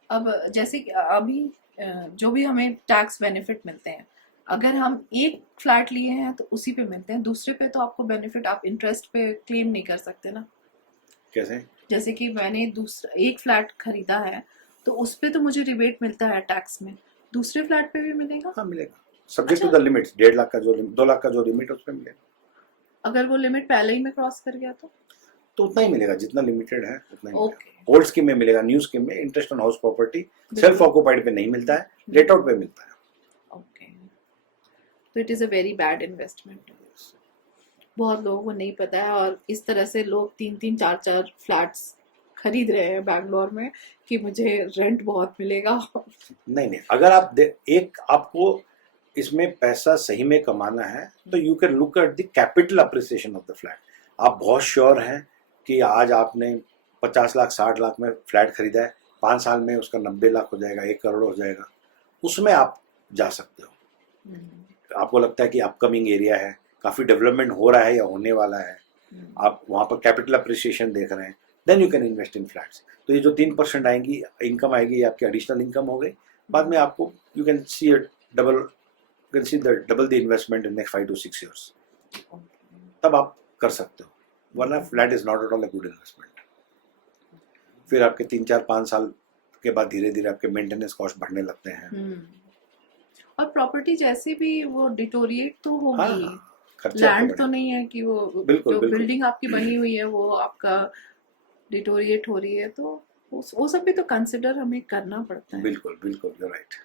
अब जैसे कि अभी जो भी हमें टैक्स बेनिफिट मिलते हैं, अगर हम एक फ्लैट लिए हैं तो उसी पे मिलते हैं, दूसरे पे तो आपको बेनिफिट आप इंटरेस्ट पे क्लेम नहीं कर सकते ना. कैसे? जैसे कि मैंने दूसरा एक फ्लैट खरीदा है तो उस पे तो मुझे रिबेट मिलता है टैक्स में, दूसरे फ्लैट पे भी मिलेगा? हाँ, मिलेगा. Subject to the limits. 1.5 lakh का जो 2 लाख का जो लिमिट है उस पर मिलेगा. अगर वो लिमिट पहले ही में क्रॉस कर गया तो उतना ही मिलेगा जितना लिमिटेड है, उतना ही ओके. मिलेगा. ओल्ड स्कीम में मिलेगा. न्यू स्कीम में interest on house property self occupied पे नहीं मिलता है, लेट आउट पे मिलता है. ओके. तो it is a very bad investment. बहुत लोगों को नहीं पता है और इस तरह से लोग 3-3, 4-4 फ्लैट्स खरीद रहे हैं बैंगलोर में कि मुझे रेंट बहुत मिलेगा. नहीं, अगर आप एक आपको इसमें पैसा सही में कमाना है तो you can look at the capital appreciation of the flat. आप बहुत श्योर हैं कि आज आपने 50 लाख 60 लाख में फ्लैट खरीदा है, 5 साल में उसका 90 लाख हो जाएगा, 1 करोड़ हो जाएगा, उसमें आप जा सकते हो. आपको लगता है कि अपकमिंग एरिया है, काफ़ी डेवलपमेंट हो रहा है या होने वाला है, आप वहाँ पर कैपिटल अप्रिसिएशन देख रहे हैं, then you can invest in flats. तो ये जो 3% आएंगी इनकम आएगी, ये आपकी एडिशनल इनकम हो गई. बाद में आपको you can see double the investment in next 5 to 6 years. तब आप कर सकते हो. वरना flat is not at all a good investment. फिर आपके 3-4-5 साल के बाद धीरे धीरे आपके मेंटेनेंस कॉस्ट बढ़ने लगते हैं. और प्रॉपर्टी जैसे भी वो डिटोरिएट तो होगी. हाँ, खर्चे लैंड आपके तो नहीं है कि वो बिल्कुल, जो बिल्कुल. बिल्डिंग आपकी बनी हुई है वो आपका डिटोरिएट हो रही है, तो वो सब भी तो कंसिडर हमें करना पड़ता है. बिल्कुल, यू राइट.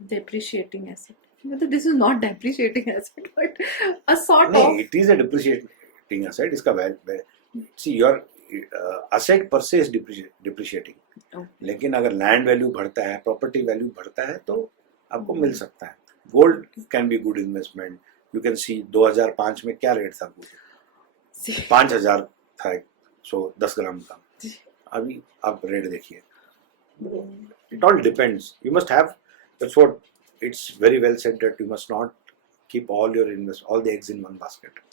डेप्रिशिएटिंग एसेट, मतलब this is not depreciating asset but a sort नहीं, of. It is a depreciating asset. इसका सी योर असेट पर से इज डिप्रिशिएटिंग. लेकिन अगर लैंड वैल्यू बढ़ता है, प्रॉपर्टी वैल्यू बढ़ता है, तो आपको मिल सकता है. Gold can be good investment. You can सी 2005 में क्या रेट था गोल्ड? 5,000 था 10 ग्राम का. अभी आप रेट देखिए. It all depends. You must have. That's what it's very well said that you must not keep all the eggs in one basket.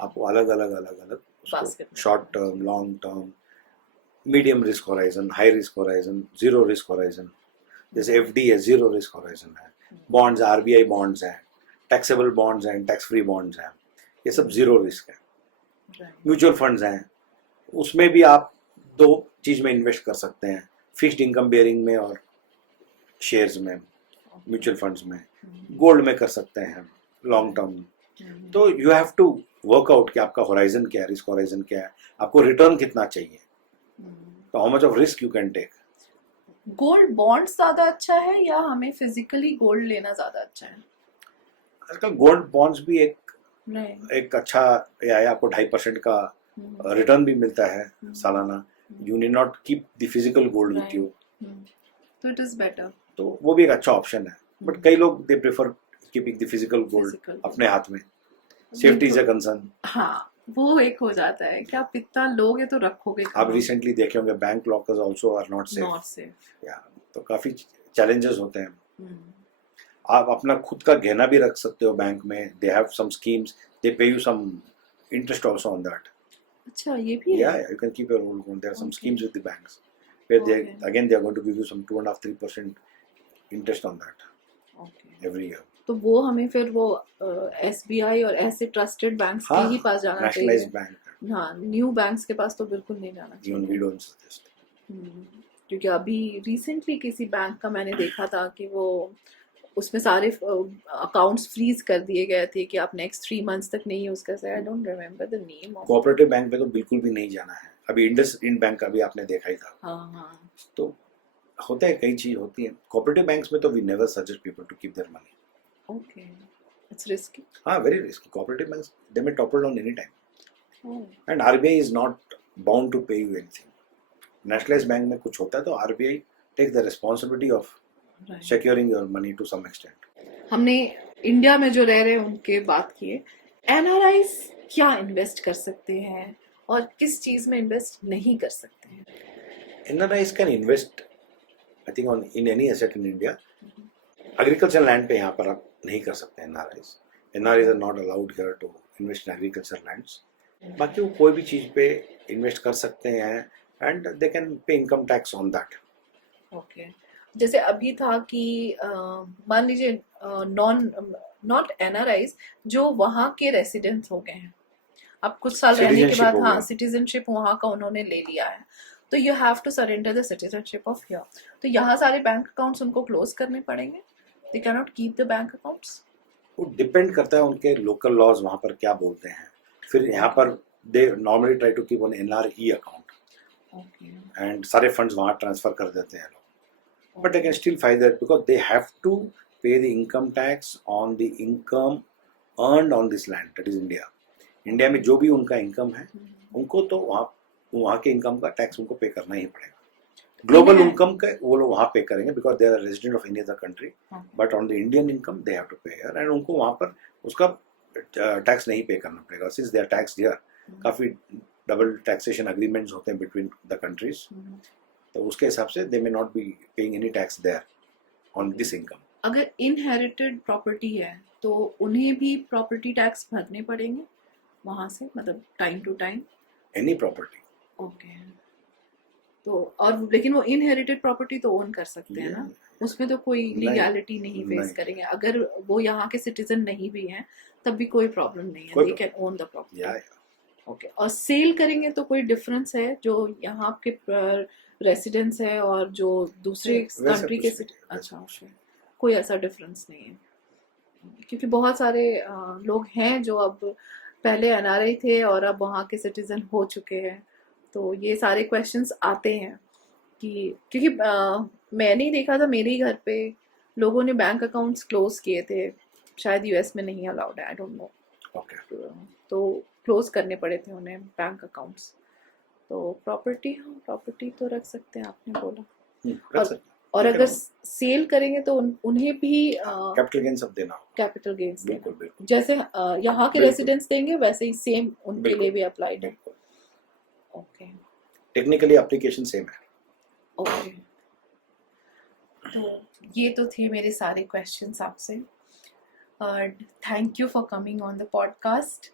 आपको अलग Basket. Short term, long term, medium risk horizon, high risk horizon, zero risk horizon. जैसे FD है, zero risk horizon है. Bonds, RBI bonds हैं, taxable bonds हैं, tax free bonds हैं, ये सब जीरो रिस्क है. म्यूचुअल फंड्स हैं, उसमें भी आप 2 चीज में इन्वेस्ट कर सकते हैं, फिक्स्ड इनकम बेयरिंग में और शेयर्स में. म्यूचुअल फंड्स में गोल्ड में कर सकते हैं लॉन्ग टर्म. तो you have to work out कि आपका होराइजन क्या है, रिस्क होराइजन क्या है, आपको रिटर्न कितना चाहिए, तो how much of risk you can take. Gold bonds ज्यादा अच्छा है या हमें फिजिकली गोल्ड लेना ज्यादा अच्छा है? आजकल गोल्ड बॉन्ड्स भी नहीं. एक अच्छा है. आपको 2.5% का रिटर्न भी मिलता है सालाना. You need not keep the physical gold with you, तो इट इज बेटर. तो वो भी एक अच्छा ऑप्शन है. बट कई लोग they prefer keeping the physical gold अपने हाथ में. Safety is a concern. हाँ, वो एक हो जाता है कि आप इतना लोगे तो रखोगे. आप रिसेंटली देखे होंगे bank lockers also are not safe. तो काफी चैलेंजेस होते हैं. आप अपना खुद का गहना भी रख सकते हो बैंक में. They have some schemes, they pay you some interest also on that. अच्छा, ये भी है? Yeah, you can keep your old account. There are some schemes with the banks where they Okay. are going to give you some 2.5-3% interest on that Okay. every year. तो वो हमें फिर वो SBI और ऐसे ट्रस्टेड बैंक्स के ही पास जाना चाहिए। Nationalized bank. हाँ, न्यू बैंक्स के पास तो बिल्कुल नहीं जाना Even we चाहिए। don't suggest. क्योंकि अभी रिसेंटली किसी बैंक का मैंने देखा था कि वो उसमें सारे अकाउंट्स फ्रीज कर दिए गए थे कि आप नेक्स्ट 3 मंथ्स तक नहीं यूज कर सकते। I don't remember the name of. Cooperative bank पे तो बिल्कुल भी नहीं जाना है। अभी इंडसइंड बैंक का भी आपने देखा ही था। हाँ, तो होता है, कई चीज होती है। कोऑपरेटिव बैंक्स में तो we never suggest people to keep their money. Okay, it's risky. हाँ, very risky. Cooperative banks they may topple down any time oh, and RBI is not bound to pay you anything. Nationalised bank में कुछ होता है तो RBI take the responsibility of right. Securing your money to some extent. हमने India में जो रह रहे हैं उनके बात किए। एनआरआईज क्या इन्वेस्ट कर सकते हैं और किस चीज में इन्वेस्ट नहीं कर सकते हैं? NRIs can invest, I think, in any asset in India. Agricultural land पे यहाँ पर आप नहीं कर सकते NRIs. NRIs are not allowed here to invest in agricultural lands. बाकी वो कोई भी चीज पे इन्वेस्ट कर सकते हैं and they can pay income tax on that. Okay, जैसे अभी था कि मान लीजिए नॉट एनआरआईज जो वहाँ के रेसिडेंट्स हो गए हैं, अब कुछ साल रहने के Citizenship बाद हो हाँ गया। सिटीजनशिप वहाँ का उन्होंने ले लिया है, तो you have to surrender the citizenship of here. तो यहाँ सारे बैंक अकाउंट्स उनको क्लोज करने पड़ेंगे। They can not keep the bank accounts. वो डिपेंड करता है उनके लोकल लॉज वहाँ पर क्या बोलते हैं। फिर यहाँ पर they normally try to keep on NRE account okay, and सारे फंड्स वहाँ ट्रांसफर कर देते हैं लोग। But they can still file that because they have to pay the income tax on the income earned on this land, that is India. India में जो भी उनका इनकम है उनको तो वहाँ के इनकम का टैक्स उनको पे करना ही पड़ेगा। ग्लोबल इनकम का वो लोग वहाँ पे करेंगे because they are resident of any other country, but on the Indian income they have to pay here and उनको वहाँ पर उसका टैक्स नहीं पे करना पड़ेगा since they are tax here. काफ़ी डबल टैक्सेशन एग्रीमेंट्स होते हैं बिटवीन द कंट्रीज, तो उसके हिसाब से they may not be paying any tax there on this income. अगर इनहेरिटेड प्रॉपर्टी है तो उन्हें भी प्रॉपर्टी टैक्स भरने पड़ेंगे वहाँ से, मतलब time to time? Any property. Okay, तो और लेकिन वो इनहेरिटेड प्रॉपर्टी तो ओन कर सकते हैं ना, उसमें तो कोई लीगैलिटी नहीं फेस नहीं। करेंगे। अगर वो यहाँ के सिटीजन नहीं भी हैं तब भी कोई प्रॉब्लम नहीं है, they can own the property. Okay, और सेल करेंगे तो कोई डिफरेंस है जो यहाँ के रेसिडेंट्स है और जो दूसरे वैसा कंट्री कुछ के नहीं, अच्छा ओके, कोई ऐसा डिफरेंस नहीं है? क्योंकि बहुत सारे लोग हैं जो अब पहले एनआरआई थे और अब वहाँ के सिटीजन हो चुके हैं, तो ये सारे क्वेश्चंस आते हैं कि क्योंकि मैंने ही देखा था मेरे ही घर पे लोगों ने बैंक अकाउंट्स क्लोज किए थे, शायद यूएस में नहीं अलाउड है, आई डोंट नो। ओके, तो क्लोज करने पड़े थे उन्हें बैंक अकाउंट्स। तो प्रॉपर्टी, हाँ प्रॉपर्टी तो रख सकते हैं, आपने बोला। और अगर सेल करेंगे तो उन्हें भी कैपिटल गेन सब देना होगा। कैपिटल गेन्स बिल्कुल बिल्कुल जैसे यहाँ के बिल्कुल। रेसिडेंट्स देंगे वैसे ही सेम उनके बिल्कुल। लिए भी अप्लाइड है। बिल्कुल, ओके टेक्निकली एप्लीकेशन सेम है। ओके, तो ये तो थे मेरे सारे क्वेश्चंस आपसे। Thank you for coming on the podcast.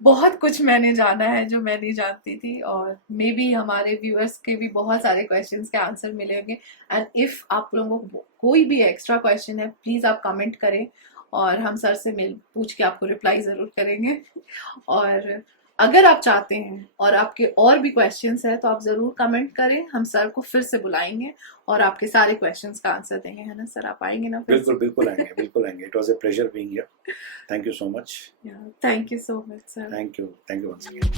बहुत कुछ मैंने जाना है जो मैं नहीं जानती थी, और मे बी हमारे व्यूअर्स के भी बहुत सारे क्वेश्चंस के आंसर मिलेंगे। एंड इफ़ आप लोगों को कोई भी एक्स्ट्रा क्वेश्चन है प्लीज़ आप कमेंट करें और हम सर से पूछ के आपको रिप्लाई ज़रूर करेंगे। और अगर आप चाहते हैं और आपके और भी क्वेश्चंस हैं तो आप ज़रूर कमेंट करें, हम सर को फिर से बुलाएंगे और आपके सारे क्वेश्चंस का आंसर देंगे, है ना सर? आप आएंगे ना फिर? बिल्कुल बिल्कुल आएंगे, बिल्कुल आएंगे। It was a pleasure being here. Thank you so much. Thank you so much sir. Thank you once again.